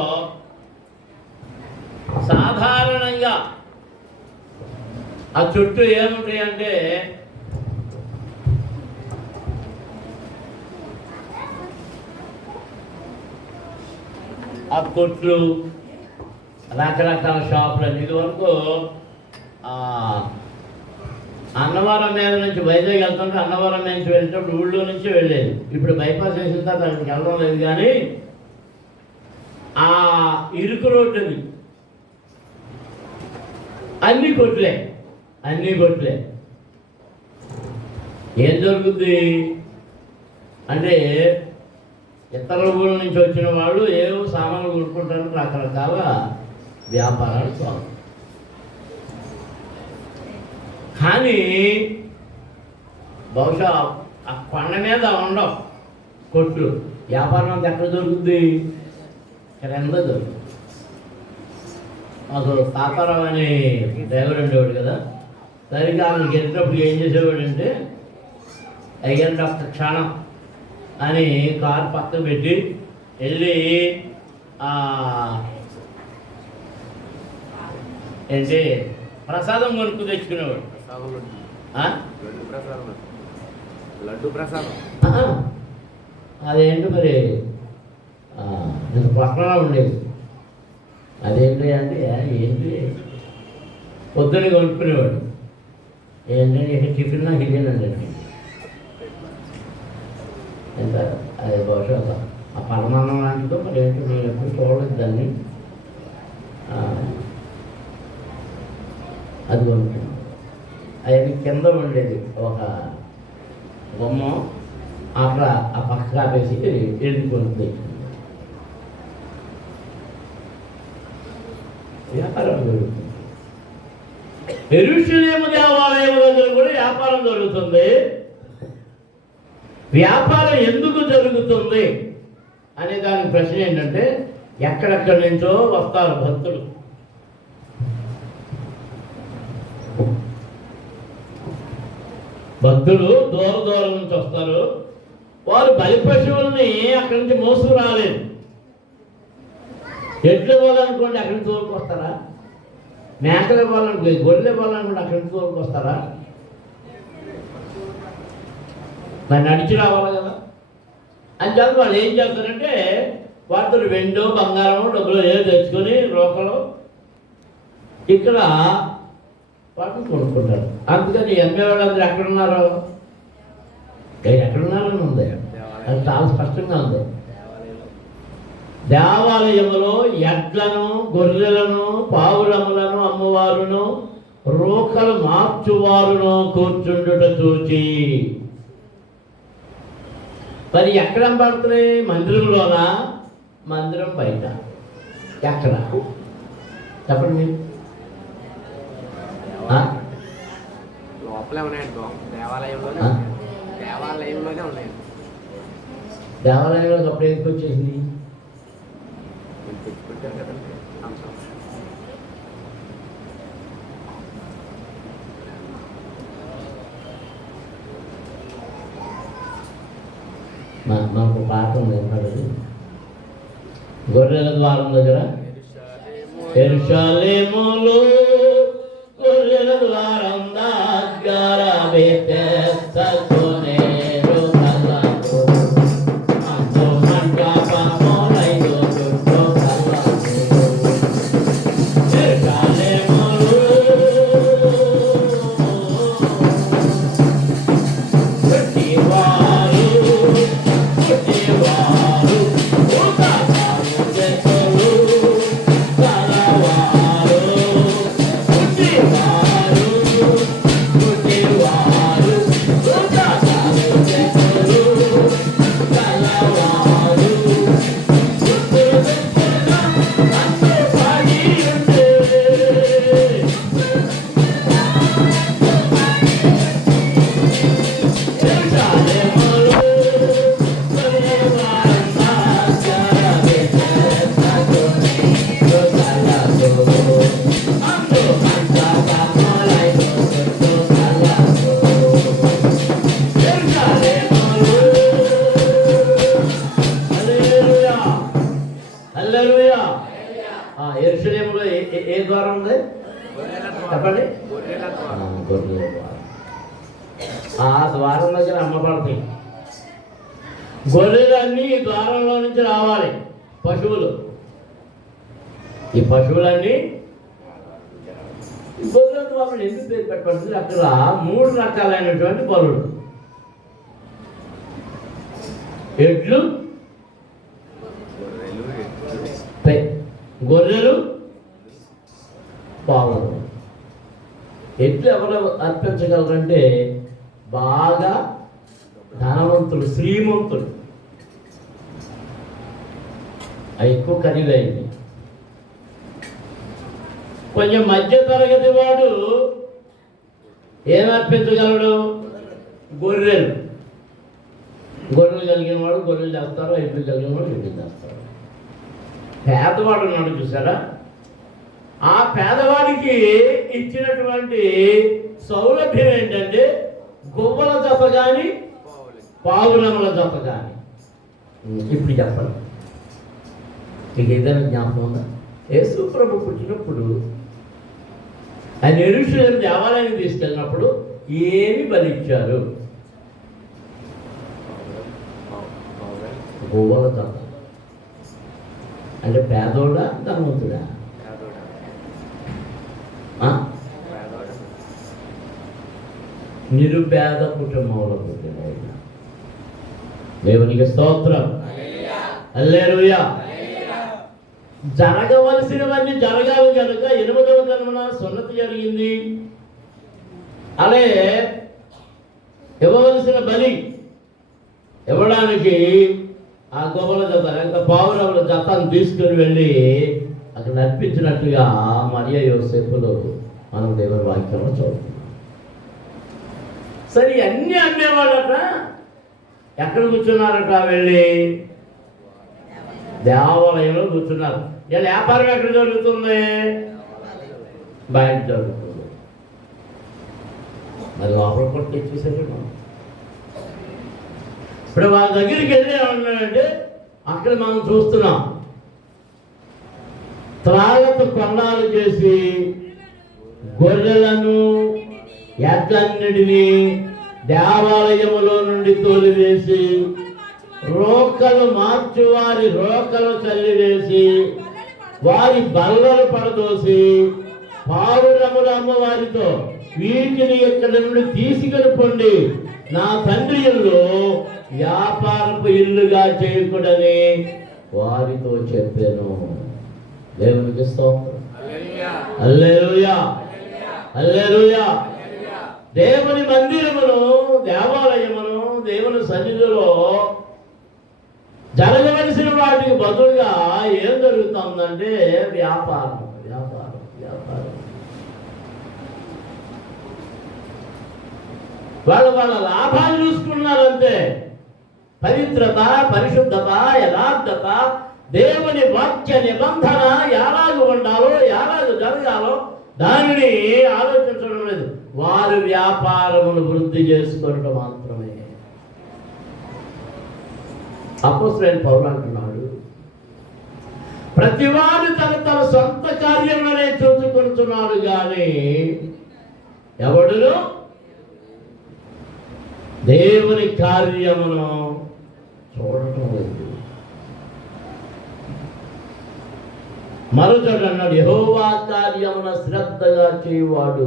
సాధారణంగా ఆ చుట్టూ ఏముంటాయి అంటే ఆ కొట్లు, రకరకాల షాపులు. ఇది వరకు అన్నవరం మీద నుంచి వైజాగ్ వెళ్తుంటే అన్నవరం మీద నుంచి వెళ్ళేటప్పుడు ఊళ్ళో నుంచి వెళ్ళేది. ఇప్పుడు బైపాస్ వేసిన తర్వాత అక్కడికి వెళ్ళడం లేదు. కానీ ఆ ఇరుకు రోడ్డుని అన్ని కొట్లే. ఏం జరుగుద్ది అంటే ఇతర ఊళ్ళ నుంచి వచ్చిన వాళ్ళు ఏవో సామాన్లు కొనుక్కుంటారు, రకరకాల వ్యాపారాలు చాలు. కానీ బహుశా ఆ కొండ మీద ఉండవు కొట్లు. వ్యాపారం అంతా ఎక్కడ దొరుకుతుంది? క్రింద దొరుకుతుంది. అసలు తాతారావు అనే డ్రైవర్ ఉండేవాడు కదా. సరిగ్గా ఆయనకి వెళ్ళినప్పుడు ఏం చేసేవాడు అంటే అయ్యండి ఒక్క క్షణం అని కారు పక్కన పెట్టి వెళ్ళి ఏంటి ప్రసాదం కొనుక్కు తెచ్చుకునేవాడు. లడ్డు ప్రసాదం. అదేంటి మరి పక్కన ఉండేది. అదేంటి అంటే ఏంటి పొద్దున్న కొనుక్కునేవాడు. ఏంటంటే టిఫిన్ నాకు ఇదేనండి. ఎంత అది బహుశా ఆ పరమాన్నం లాంటిదో మరి ఏంటో నేను ఎప్పుడు చూడలేదు దాన్ని. అది కొనుక్కున్నాను. అది కింద ఉండేది ఒక బొమ్మ. అక్కడ ఆ పక్క కాపేసి ఎదుర్కొంటుంది. వ్యాపారం జరుగుతుంది. యెరూషలేము దేవాలయం దగ్గర కూడా వ్యాపారం జరుగుతుంది. వ్యాపారం ఎందుకు జరుగుతుంది అనే దానికి ప్రశ్న ఏంటంటే ఎక్కడెక్కడి నుంచో వస్తారు భక్తులు. దూరం నుంచి వస్తారు. వారు బలి పశువుల్ని అక్కడి నుంచి మోసుకు రాలేదు. ఎడ్లు ఇవ్వాలనుకోండి అక్కడి నుంచి తోలుకొస్తారా? మేకలు ఇవ్వాలనుకో, గొర్రెలు ఇవ్వాలనుకోండి అక్కడి నుంచి తోలుకొస్తారా? మరి నడిచి రావాలి కదా. అని చెప్పి వాళ్ళు ఏం చేస్తారంటే వాటితో వెండో బంగారం డబ్బులు ఏదో తెచ్చుకొని రోకలు ఇక్కడ వాటిని కొనుక్కుంటారు. అందుకని ఎంఏ వాళ్ళందరూ ఎక్కడున్నారు? ఎక్కడున్నారని ఉంది. అది చాలా స్పష్టంగా ఉంది. దేవాలయములో ఎడ్లను, గొర్రెలను, పావురములను అమ్మవారును, రోకలు మార్చువారును కూర్చుండుట చూచి. మరి ఎక్కడ పడుతున్నాయి? మందిరంలోనా? మందిరం బయట. ఎక్కడ? చెప్పండి మీరు. లోపలే ఉన్నాయండి బాబు, దేవాలయంలోనే ఆ? ఉన్నాయి. దేవాలయంలోనే ఉన్నాయండి. దేవాలయంలో అప్పుడు ఎందుకు వచ్చేసింది? మీరు తెచ్చిపెట్టారు కదండి అంశం. మనకు పాట ఉంది ఏంటది? గొర్రెల ద్వారం దగ్గర యెరూషలేములో గొర్రెల ద్వారం దగ్గర బెతెస్దాలోనేరు కలదు. అంతో మంటపములైదు చుట్టూ కలదు. యెరూషలేములో పుట్టివారు ఉదాహరణ చెట్టులు కలవారు. పుట్టివారు ఉదాహరణ చెట్టులు కలవారు. అంతే పడి ఉండే యెరూషలేములో ఏ ద్వారం ఉంది చెప్పండి? గొర్రెల ద్వారం. గొర్రెల ద్వారం. ఆ ద్వారం దగ్గర అమ్మబడతాయి. గొర్రెలన్నీ ఈ ద్వారంలో నుంచి రావాలి. పశువులు, ఈ పశువులన్నీ గొర్రెల ద్వారం ఎందుకు పేరు పెట్టబడుతుంది? అక్కడ 3 రకాలైనటువంటి బలులు: ఎడ్లు, గొర్రెలు, పావులు. ఎడ్లు ఎవరు అర్పించగలరంటే బాగా ధనవంతులు, శ్రీమంతులు. అవి ఎక్కువ ఖరీదైంది. కొంచెం మధ్య తరగతి వాడు ఏం అర్పించగలడు? గొర్రెలు. గొర్రెలు కలిగిన వాడు గొర్రెలు చేస్తారు, ఎడ్లు కలిగిన వాడు ఎడ్లు చేస్తారు. పేదవాడు ఉన్నాడు చూసారా? ఆ పేదవాడికి ఇచ్చినటువంటి సౌలభ్యం ఏంటంటే గొవ్వల జత కానీ పావురముల జత కానీ. ఇప్పుడు చెప్పండి, మీకు ఏదైనా జ్ఞాపకం ఉందా? యేసు ప్రభు పుట్టినప్పుడు ఆయన యెరూషలేము దేవాలయానికి తీసుకెళ్ళినప్పుడు ఏమి బలిచ్చారు? గొవ్వల జత. అంటే పేదోడా ధనవంతుడా? నిరుపేద కుటుంబంలో పుట్టిన ఆయన. దేవునికి స్తోత్రం. హల్లెలూయా. జరగవలసినవన్నీ జరగాలి కనుక 8వ దినమున సున్నతి జరిగింది. అలాగే ఇవ్వవలసిన బలి ఇవ్వడానికి ఆ గొప్పల జత లేక పావురముల జతను తీసుకుని వెళ్ళి అక్కడ అర్పించినట్టుగా మరియ యోసేపులు మనం దేవుని వాక్యంలో చదువుతున్నాం. సరే, అన్నీ అమ్మేవాళ్ళట ఎక్కడ కూర్చున్నారట? వెళ్ళి దేవాలయంలో కూర్చున్నారు. ఇలా వ్యాపారం ఎక్కడ జరుగుతుంది? బయట జరుగుతుంది. మరి లోపల కూడా తెచ్చేసారు. ఇప్పుడు వాళ్ళ దగ్గరికి వెళ్ళి ఏమన్నాడంటే అక్కడ మనం చూస్తున్నాం, త్రాగత కొండాలు చేసి గొర్రెలను ఎడ్లన్నిటినీ దేవాలయములో నుండి తోలివేసి రోకలు మార్చి వారి రోకలు చల్లివేసి వారి బల్లలు పడదోసి పావురముల అమ్మవారితో వీటిని ఇక్కడ నుండి తీసుకొని పొండి, నా తండ్రి ఇల్లు వ్యాపారపు ఇల్లుగా చేయకూడని వారితో చెప్పాను. దేవునికి స్తోత్రం. హల్లెలూయా, హల్లెలూయా. దేవుని మందిరమును, దేవాలయమును, దేవుని సన్నిధిలో జరగవలసిన వాటికి బదులుగా ఏం జరుగుతుందంటే వ్యాపారం. వ్యాపారం వ్యాపారం. వాళ్ళ లాభాలు చూసుకున్నారంతే. పవిత్రత, పరిశుద్ధత, యథార్థత, దేవుని వాక్య నిబంధన ఎలాగ ఉండాలో, ఎలాగ జరగాలో దానిని ఆలోచించడం లేదు. వారి వ్యాపారమును వృద్ధి చేసుకోవడం మాత్రమే. అపోస్తలుడైన పౌలు అంటున్నాడు, ప్రతివాడు తన సొంత కార్యములనే చూసుకుంటున్నాడు కానీ ఎవడును దేవుని కార్యమును చూడటం లేదు. మరొకడు అన్నాడు, యెహోవా కార్యమున శ్రద్ధగా చేయువాడు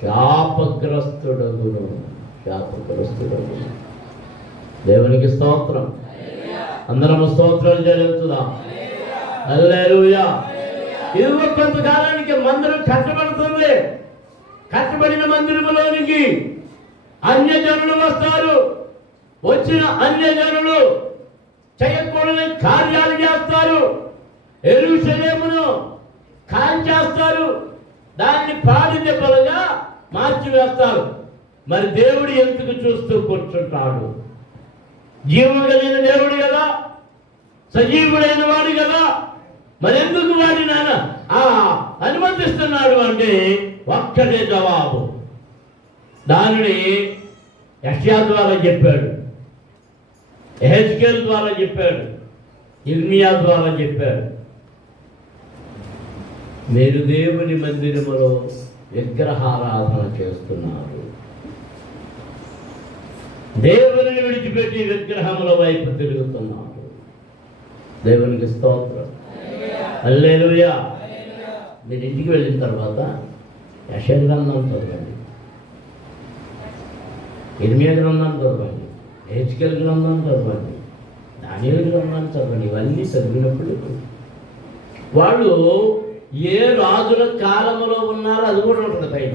శాపగ్రస్తుడగును. దేవునికి స్తోత్రం. అందరము స్తోత్రాలు చెల్లించుదాం. హల్లెలూయా. ఇదిగో కొంతకాలానికి మందిరం కట్టబడుతుంది. కట్టబడిన మందిరములోనికి అన్యజనులు వస్తారు. వచ్చిన అన్యజనులు చేయకూడని కార్యాలు చేస్తారు. యెరూషలేమును కాల్చేస్తారు. దాన్ని పాడి దెబ్బలుగా మార్చివేస్తారు. మరి దేవుడు ఎందుకు చూస్తూ కూర్చుంటాడు? జీవం కలిగిన దేవుడు కదా, సజీవుడైన వాడు కదా, మరి ఎందుకు వాడి నాన్న అనుమతిస్తున్నాడు అంటే ఒక్కటే జవాబు. దానిని యెషయా ద్వారా చెప్పాడు, యెహెజ్కేలు ద్వారా చెప్పాడు, ఇర్మియా ద్వారా చెప్పాడు. మీరు దేవుని మందిరములో విగ్రహారాధన చేస్తున్నారు. దేవుని విడిచిపెట్టి విగ్రహముల వైపు తిరుగుతున్నారు. దేవునికి స్తోత్రం. హల్లెలూయా. మీరు ఇంటికి వెళ్ళిన తర్వాత యెషయా గ్రంథం చదవండి, ఇర్మియా గ్రంథం చదవండి, యెహెజ్కేలు గ్రంథం చదవండి, దానియేలు గ్రంథం చదవండి. ఇవన్నీ చదివినప్పుడు వాళ్ళు ఏ రాజుల కాలంలో ఉన్నారో అది కూడా ఉంటుంది పైన.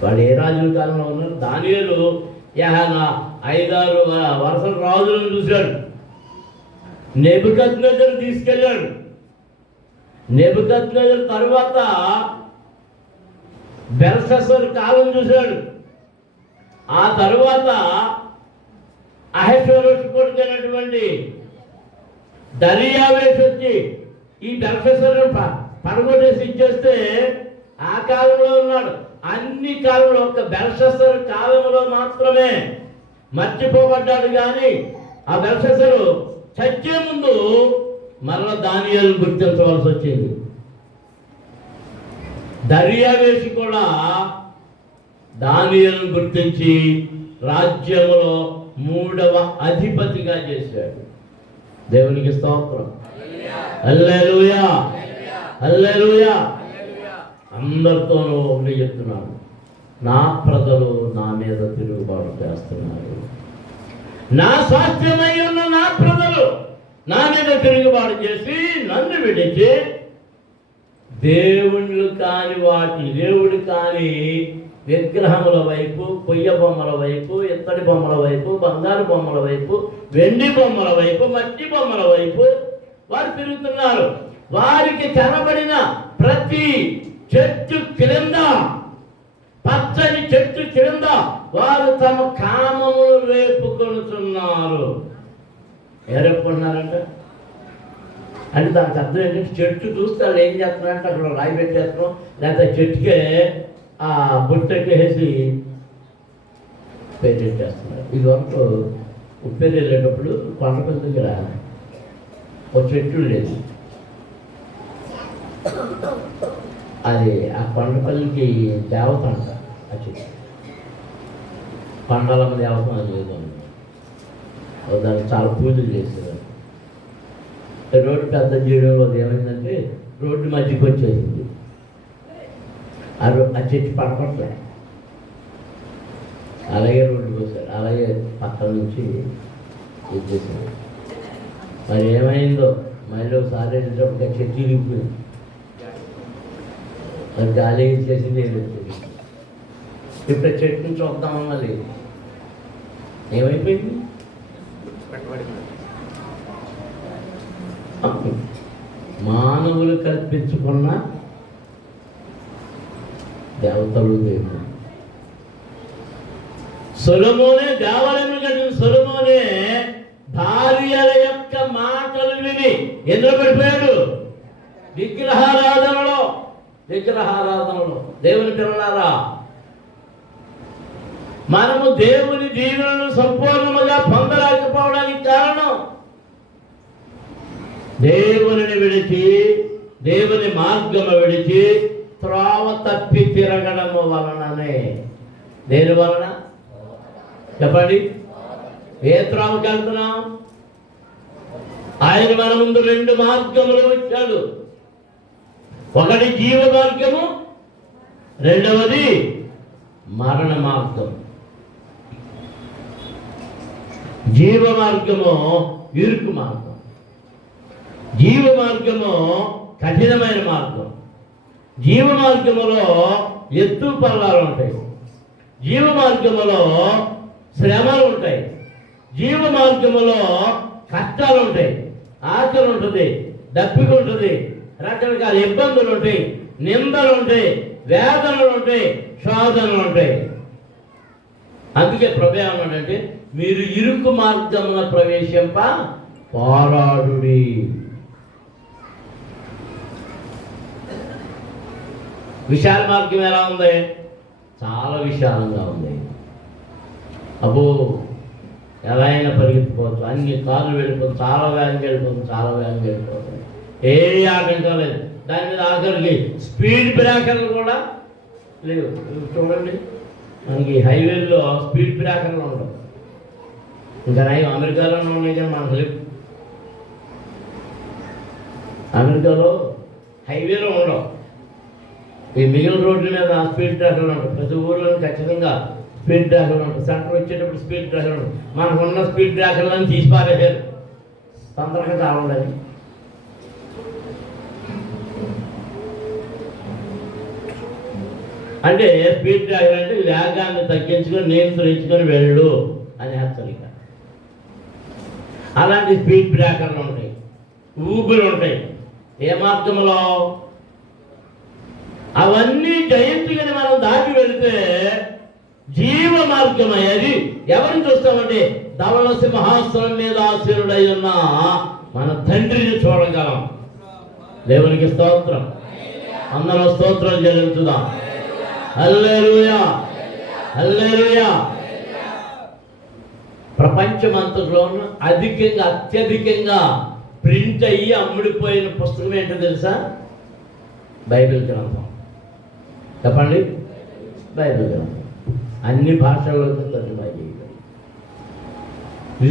వాడు ఏ రాజుల కాలంలో ఉన్నారు? దానియేలు 5-6 వరుసల రాజులను చూశాడు. నెబుకద్నెజరు తీసుకెళ్ళాడు. నెబుకద్నెజరు తరువాత బెల్షస్సరు కాలం చూశాడు. ఆ తరువాత అహష్వేరోషు కొడుకైనటువంటి దర్యావేషు వచ్చి ఈ బెల్షస్సరును పడగొట్టేసి ఇచ్చేస్తే ఆ కాలంలో ఉన్నాడు. అన్ని కాలంలో ఒక బెల్షస్సరు కాలంలో మాత్రమే మర్చిపోబడ్డాడు. కానీ ఆ బెల్షస్సరు చచ్చే ముందు మరలా దానియేలును గుర్తించవలసి వచ్చింది. దర్యావేషు కూడా దానియేలును గుర్తించి రాజ్యములో 3వ అధిపతిగా చేశాడు. దేవునికి స్తోత్రం. హల్లెలూయా. హల్లెలూయా. అందరితోనూ ఒకటి చెప్తున్నాను, నా ప్రజలు నా మీద తిరుగుబాటు చేస్తున్నారు. నా స్వాస్థ్యమై ఉన్న నా ప్రజలు నా మీద తిరుగుబాటు చేసి నన్ను విడిచి దేవుళ్ళు కాని దేవుడు కాని విగ్రహముల వైపు, కొయ్య బొమ్మల వైపు, ఇత్తడి బొమ్మల వైపు, బంగారు బొమ్మల వైపు, వెండి బొమ్మల వైపు, మట్టి బొమ్మల వైపు వారు తిరుగుతున్నారు. వారికి కనబడిన ప్రతి చెట్టు క్రింద, పచ్చని చెట్టు క్రింద వారు తమ కామములు రేపుకొనుతున్నారు. ఏరేపుకుంటున్నారంట అంటే దానికి అర్థం ఏంటంటే, చెట్టు చూస్తే వాళ్ళు ఏం చేస్తున్నారంటే అక్కడ రాయి పెట్టేస్తున్నాం, లేకపోతే చెట్టుకే ఆ బుట్టెట్టేసి పెట్టేస్తున్నారు. ఇది వరకు ఉప్పేరు వెళ్ళేటప్పుడు కొండపల్లి దగ్గర ఒక చెట్టు లేదు. అది ఆ కొండపల్లికి దేవత అంట. ఆ చెట్టు కొండలమ్మ దేవత అని లేదు. దానికి చాలా పూజలు చేసేవారు. రోడ్డు పెద్ద చేయడంలో ఏమైందంటే రోడ్డు మధ్యకి వచ్చేసింది. ఆ చెట్టు పడపట్లే, అలాగే రోడ్డు పోసారు, అలాగే పక్కన నుంచి ఇచ్చేసారు. మరి ఏమైందో మళ్ళీ ఒకసారి వెళ్ళేటప్పుడు ఆ చెట్టు ఇరిగిపోయింది. మరి గాలి ఇచ్చేసింది, ఏమైపోయింది. ఇప్పుడు ఆ చెట్టుని చూద్దామన్నా లేదు, ఏమైపోయింది. మానవులు కల్పించుకున్న దేవతలు దేవుడు. సొలొమోనే దేవాలయం కట్టిన సొలొమోనే భార్యల యొక్క మాటలు విని ఎందులో పడిపోయాడు? విగ్రహారాధనలో. దేవుని పిల్లలారా, మనము దేవుని దీవెనలను సంపూర్ణముగా పొందలేకపోవడానికి కారణం దేవుని విడిచి, దేవుని మార్గము విడిచి త్రోవ తప్పి తిరగడము వలననే. దేని వలన చెప్పండి? ఏ త్రోవకి వెళ్తున్నాం? ఆయన మన ముందు 2 మార్గములు వచ్చాడు. ఒకటి జీవ మార్గము, రెండవది మరణ మార్గం. జీవ మార్గము ఇరుకు మార్గం, జీవ మార్గము కఠినమైన మార్గం. జీవ మార్గములో ఎత్తు పల్లాలు ఉంటాయి, జీవ మార్గములో శ్రమలు ఉంటాయి, జీవ మార్గములో కష్టాలు ఉంటాయి, ఆకలి ఉంటుంది, దప్పిక ఉంటుంది, రకరకాల ఇబ్బందులు ఉంటాయి, నిందలు ఉంటాయి, వేదనలు ఉంటాయి, శోధనలు ఉంటాయి. అందుకే ప్రభు ఏమన్నాడంటే, మీరు ఇరుకు మార్గమున ప్రవేశింప పోరాడుడి. విశాల మార్గం ఎలా ఉంది? చాలా విశాలంగా ఉంది. అబ్బో, ఎలా అయినా పరిగెత్తుకోవచ్చు, అన్ని కార్లు వెళ్ళిపోతుంది, చాలా వేగంగా వెళ్ళిపోతుంది, ఏ ఆటంకం లేదు. దాని మీద ఆఖరికి స్పీడ్ బ్రేకర్లు కూడా లేవు. చూడండి, మనకి హైవేల్లో స్పీడ్ బ్రేకర్లు ఉండవు. ఇంకా నయం అమెరికాలోనే ఉన్నాయి కానీ మనకు లేవు. అమెరికాలో హైవేలో ఉండవు, ఈ మిగిలిన రోడ్ల మీద స్పీడ్ బ్రేకర్లు ఉంటాయి. ప్రతి ఊర్లో ఖచ్చితంగా స్పీడ్ బ్రేకర్లు ఉంటాయి. సెంటర్ వచ్చేటప్పుడు స్పీడ్ బ్రేకర్లు ఉంటాయి. మనకున్న స్పీడ్ బ్రేకర్లను తీసి పారేశారు తొందరగా కావాలని. అంటే స్పీడ్ బ్రేకర్ అంటే వేగాన్ని తగ్గించుకొని నియంత్రించుకొని వెళ్ళు అని హెచ్చరిక. అలాంటి స్పీడ్ బ్రేకర్లు ఉంటాయి, ఊబులు ఉంటాయి. ఏ మార్గంలో? అవన్నీ జయించుకొని మనం దాటి వెళితే జీవ మార్గం అయ్యేది. ఎవరిని చూస్తామంటే ధవళ సింహాసనం మీద ఆసీనుడై ఉన్న మన తండ్రిని చూడగలం. దేవునికి స్తోత్రం. అందరూ స్తోత్రం చెల్లించుదాం. హల్లెలూయా, హల్లెలూయా. ప్రపంచమంతలోనూ అత్యధికంగా ప్రింట్ అయ్యి అమ్ముడిపోయిన పుస్తకం ఏంటో తెలుసా? బైబిల్ గ్రంథం. చెప్పండి, బైబిల్ గ్రంథం. అన్ని భాషల్లోకి తర్జుమా చేయగలరు.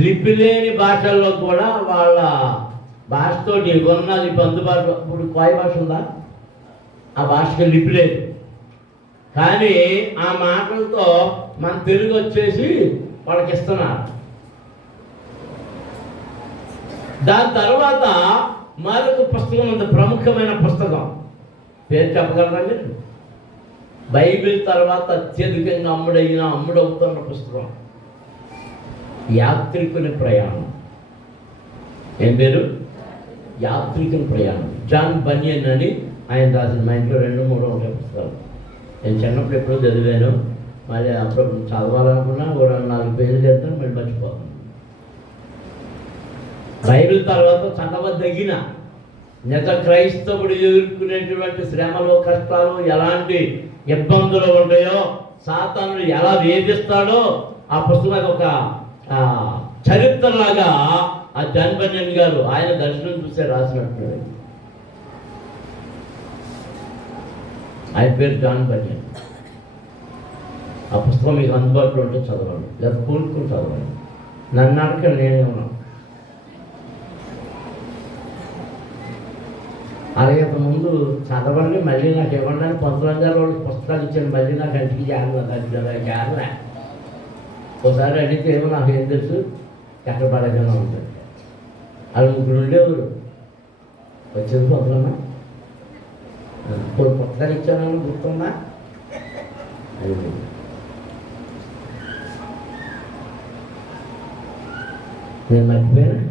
లిపి లేని భాషల్లో కూడా వాళ్ళ భాషతోటి ఉన్నది అందుబాటులో. ఇప్పుడు కోయ భాష ఉందా? ఆ భాషకి లిపి లేదు, కానీ ఆ మాటలతో మన తెలుగు వచ్చేసి వాళ్ళకి ఇస్తున్నారు. దాని తర్వాత మరొక పుస్తకం ఉంది, ప్రముఖమైన పుస్తకం. పేరు చెప్పగలరా మీరు? బైబిల్ తర్వాత అత్యధికంగా అమ్ముడవుతున్న పుస్తకం యాత్రికుని ప్రయాణం. ఏం పేరు? యాత్రికుని ప్రయాణం. జాన్ బనియన్ అని ఆయన రాసిన. మా ఇంట్లో 2-3 ఉంటాయి పుస్తకాలు. నేను చిన్నప్పుడు ఎప్పుడో చదివాను, మళ్ళీ అప్పుడు చదవాలనుకున్నా 4 పేజీలు చదివాను, మళ్ళీ మర్చిపోతాను. బైబిల్ తర్వాత చదవదగిన నిజ క్రైస్తవుడు ఎదుర్కొనేటువంటి శ్రమలు, కష్టాలు, ఎలాంటి ఇబ్బందులు ఉంటాయో, సాతానుడు ఎలా వేధిస్తాడో ఆ పుస్తకం ఒక చరిత్రలాగా ఆ జాన్ బనియన్ గారు ఆయన దర్శనం చూసే రాసినట్టు. ఆయన పేరు జాన్ బనియన్. ఆ పుస్తకం మీకు అందుబాటులో ఉంటే చదవండి, లేదా కూర్చుని చదవండి. నన్ను అడగ నేనే ఉన్నాను. అలాగే ముందు చదవండి, మళ్ళీ నాకు ఇవ్వండి అని 19 గారు వాళ్ళు పుస్తకాలు ఇచ్చాను. మళ్ళీ నాకు ఇంటికి జారలే. ఒకసారి అడిగితే ఏమో నాకు ఏం తెలుసు, ఎక్కడ పడకుండా ఉంటుంది. అది 3 ఉండేవారు. వచ్చేది పొద్దున్నా పుస్తకాలు ఇచ్చానని గుర్తుందా? అది నేను మర్చిపోయాను.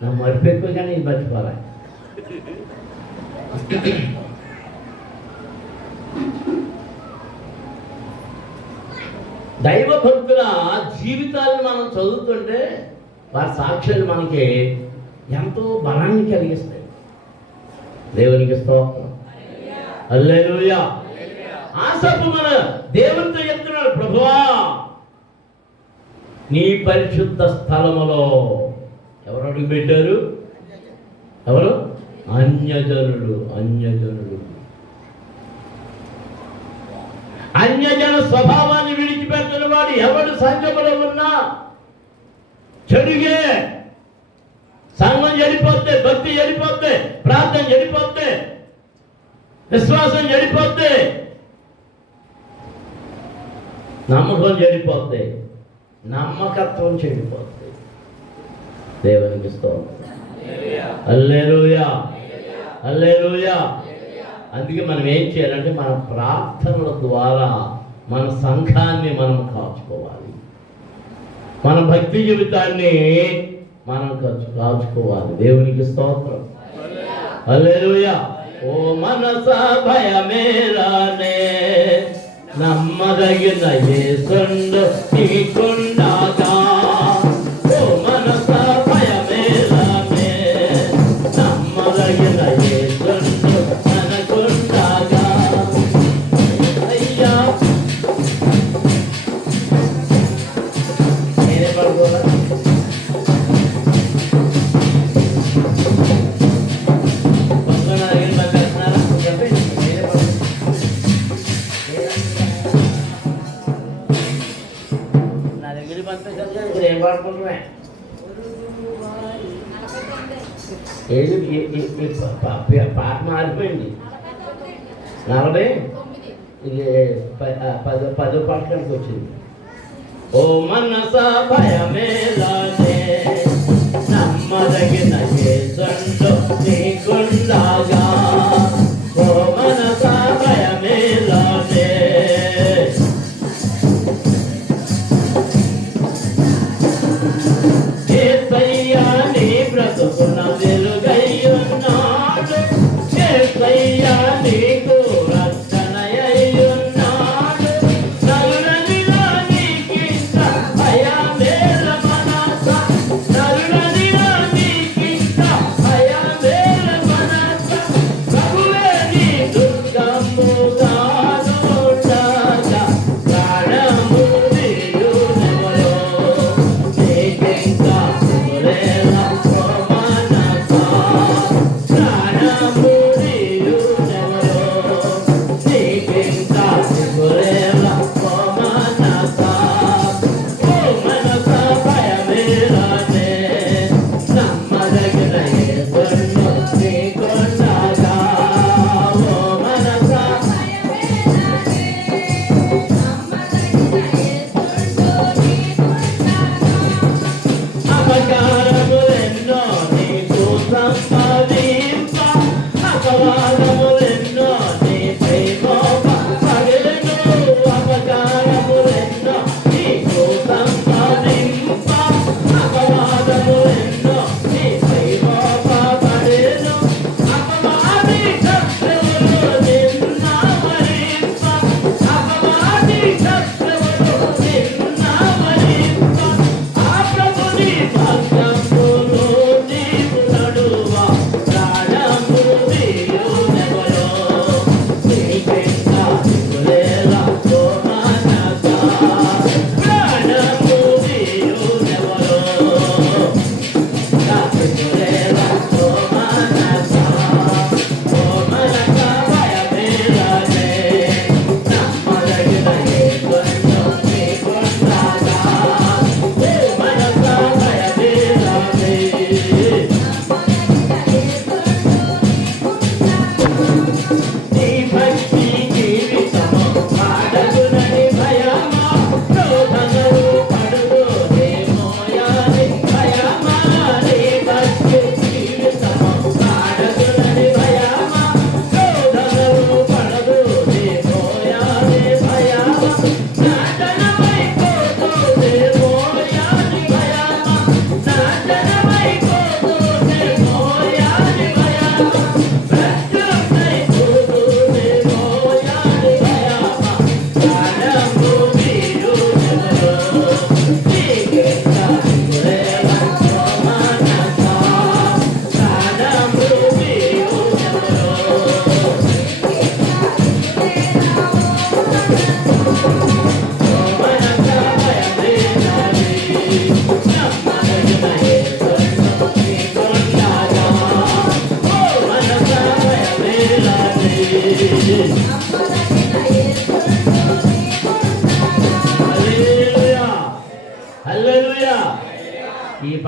నాకు మర్చిపోయి కానీ ఇది మర్చిపోవాలి. దైవ భక్తుల జీవితాలను మనం చదువుతుంటే వారి సాక్ష్యాలు మనకి ఎంతో బలాన్ని కలిగిస్తాయి. దేవునికి స్తోత్రం. హల్లెలూయా. ఆసపు మన దేవునితో చెప్తున్నాడు, ప్రభువా నీ పరిశుద్ధ స్థలములో ఎవరు అడుగు పెట్టారు? ఎవరు? అన్యజనులు. అన్యజన స్వభావాన్ని విడిచిపెట్టిన వాడు ఎవడు సంఘములో ఉన్నా చెడుగే. సంఘం చెడిపోతే, భక్తి చెడిపోతే, ప్రార్థన చెడిపోతే, విశ్వాసం చెడిపోతే, నమ్మకం చెడిపోతే, నమ్మకత్వం చెడిపోతే. దేవునికి స్తోత్రం. హల్లెలూయా. హల్లెలూయా. అందుకే మనం ఏం చేయాలంటే మన ప్రార్థనల ద్వారా మన సంఘాన్ని మనం కాచుకోవాలి, మన భక్తి జీవితాన్ని మనం కాచుకోవాలి. దేవునికి స్తోత్రం. హల్లెలూయా. ఓ మనసా భయమేలానే నమ్మదగిన యేసుండు నీకుండగా. ఓ మనసా భయమేలానే నమ్మదగిన యేసుండు మనకుండగా. అయ్యా నేనే పడుకోవాలా? ఏం పాడుకుంటున్నా? పాట మారిపోయింది. 40 ఇది 10వ పాటకి వచ్చింది. ఓ మనస భయమేలానే నమ్మదగిన యేసుండు నీకుండగా. ఓ మనస భయమేలానే యేసయ్యా నీ బ్రతుకున వెలుగయ్యున్నాడు. యేసయ్యా నీకు రక్షణయ్యున్నాడు. నరులనిలో నీకింత భయమేల మనస. నరులనిలో నీకింత భయమేల మనస.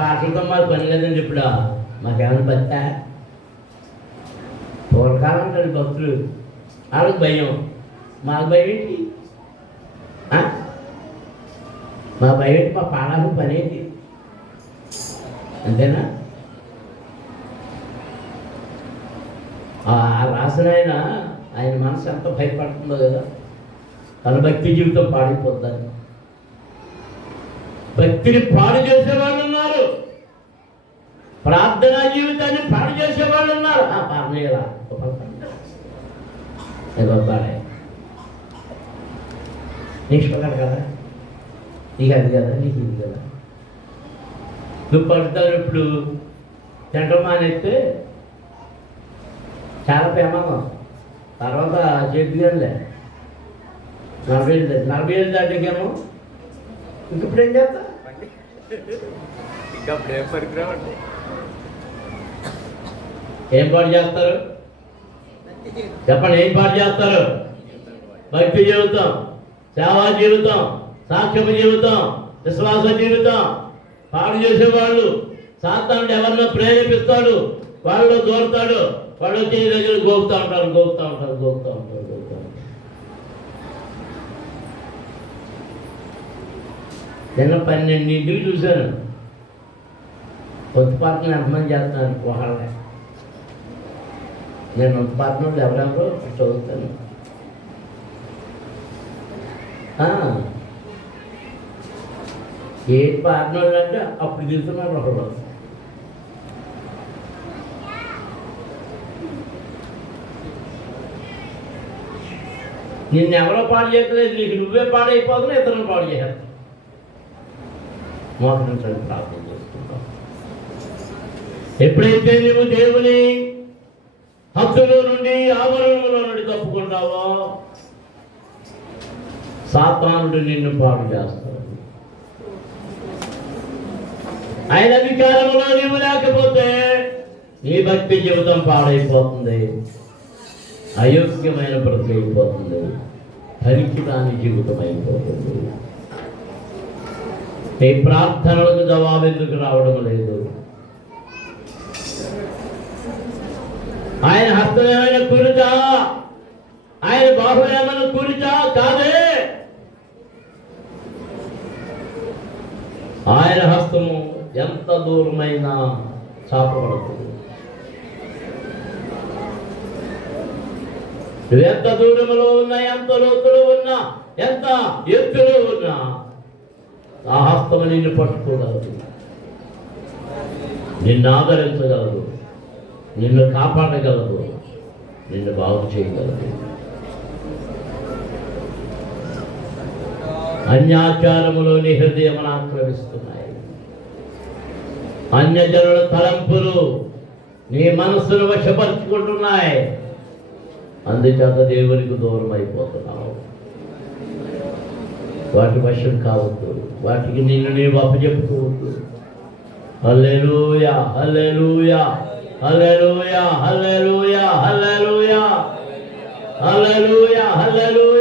పాటలతో మాకు పని కదండి ఇప్పుడు మాకేమైనా భక్త పూర్వకాలం అంటాడు భక్తులు వాళ్ళకి భయం మాకు భయం ఏంటి మా భయం ఏంటి మా పాడాల్సిన పని ఏంటి అంతేనా రాసిన ఆయన మనసు ఎంత భయపడుతుందో కదా తన భక్తి జీవితం పాడైపోద్దని భక్తిని పాడు చేసేవాళ్ళు ఉన్నారు ప్రార్థనా జీవితాన్ని పాడు చేసేవాళ్ళు ఉన్నారు పాడనేలా పాడే నీకు పక్కడు కదా నీకు అది కదా నీకు ఇది కదా నువ్వు పడతారు ఇప్పుడు తింటం మానేస్తే చాలా ప్రమాదం తర్వాత చేతిగానే 40 ఏళ్ళు దాటికేమో ఇంకప్పుడు ఏం చేస్తా ఇంకా బ్రేక్ పరికరామండి ఏం పాటు చేస్తారు చెప్పండి ఏం పాటు చేస్తారు భక్తి జీవితం సేవా జీవితం సాక్ష్యపు జీవితం విశ్వాస జీవితం పాడు చేసేవాళ్ళు సాతానుడు ఎవరినో ప్రేరేపిస్తాడు వాళ్ళు దూరతాడు వాళ్ళు వచ్చి దగ్గర గోపుతూ ఉంటారు నిన్న 12 చూశాను ఉత్పాదన ఎంతమంది చేస్తున్నాను వాళ్ళే నేను ఉత్పాదన ఎవరెవరో చదువుతాను ఏ పాడినోళ్ళు అంటే అప్పుడు తిరుగుతున్నారు ఒకళ్ళు నిన్నెవరో పాడు చేయట్లేదు నీకు నువ్వే పాడైపోతున్నావు ఇతరులను పాడు చేయాలి మోకరించండి ప్రార్థన చేసుకుంటాం ఎప్పుడైతే నువ్వు దేవుని హద్దులో నుండి ఆవరణలో నుండి తప్పుకుంటావో సాతానుడు నిన్ను పాడు చేస్తాడు ఆయన అధికారంలో నీవు లేకపోతే నీ భక్తి జీవితం పాడైపోతుంది అయోగ్యమైన బ్రతుకు అయిపోతుంది పనికిరాని జీవితం అయిపోతుంది నీ ప్రార్థనలకు జవాబు ఎందుకు రావడం లేదు ఆయన హస్తమేమైన కురిచా ఆయన బాహులేమైన కురిచా కాదే ఆయన హస్తము ఎంత దూరమైనా చాపబడుతుంది ఎంత దూరంలో ఉన్నా ఎంత లోతులో ఉన్నా ఎంత ఎత్తులో ఉన్నా ఆ హస్తము నిన్ను పట్టుకోగలదు నిన్ను ఆదరించగలదు నిన్ను కాపాడగలదు నిన్ను బాగు చేయగలదు అన్యాచారములోని హృదయమును ఆక్రమిస్తున్నాయి అన్యజనుల తలంపులు నీ మనస్సును వశపరుచుకుంటున్నాయి అందుచేత దేవునికి దూరం అయిపోతున్నావు వాటి వశం కావద్దు వాటికి నిన్ను నీవు అప్పచెప్పుకోవద్దు హల్లెలూయా హల్లెలూయా హల్లెలూయా హల్లెలూయా హల్లెలూయా హల్లెలూయా హల్లెలూయా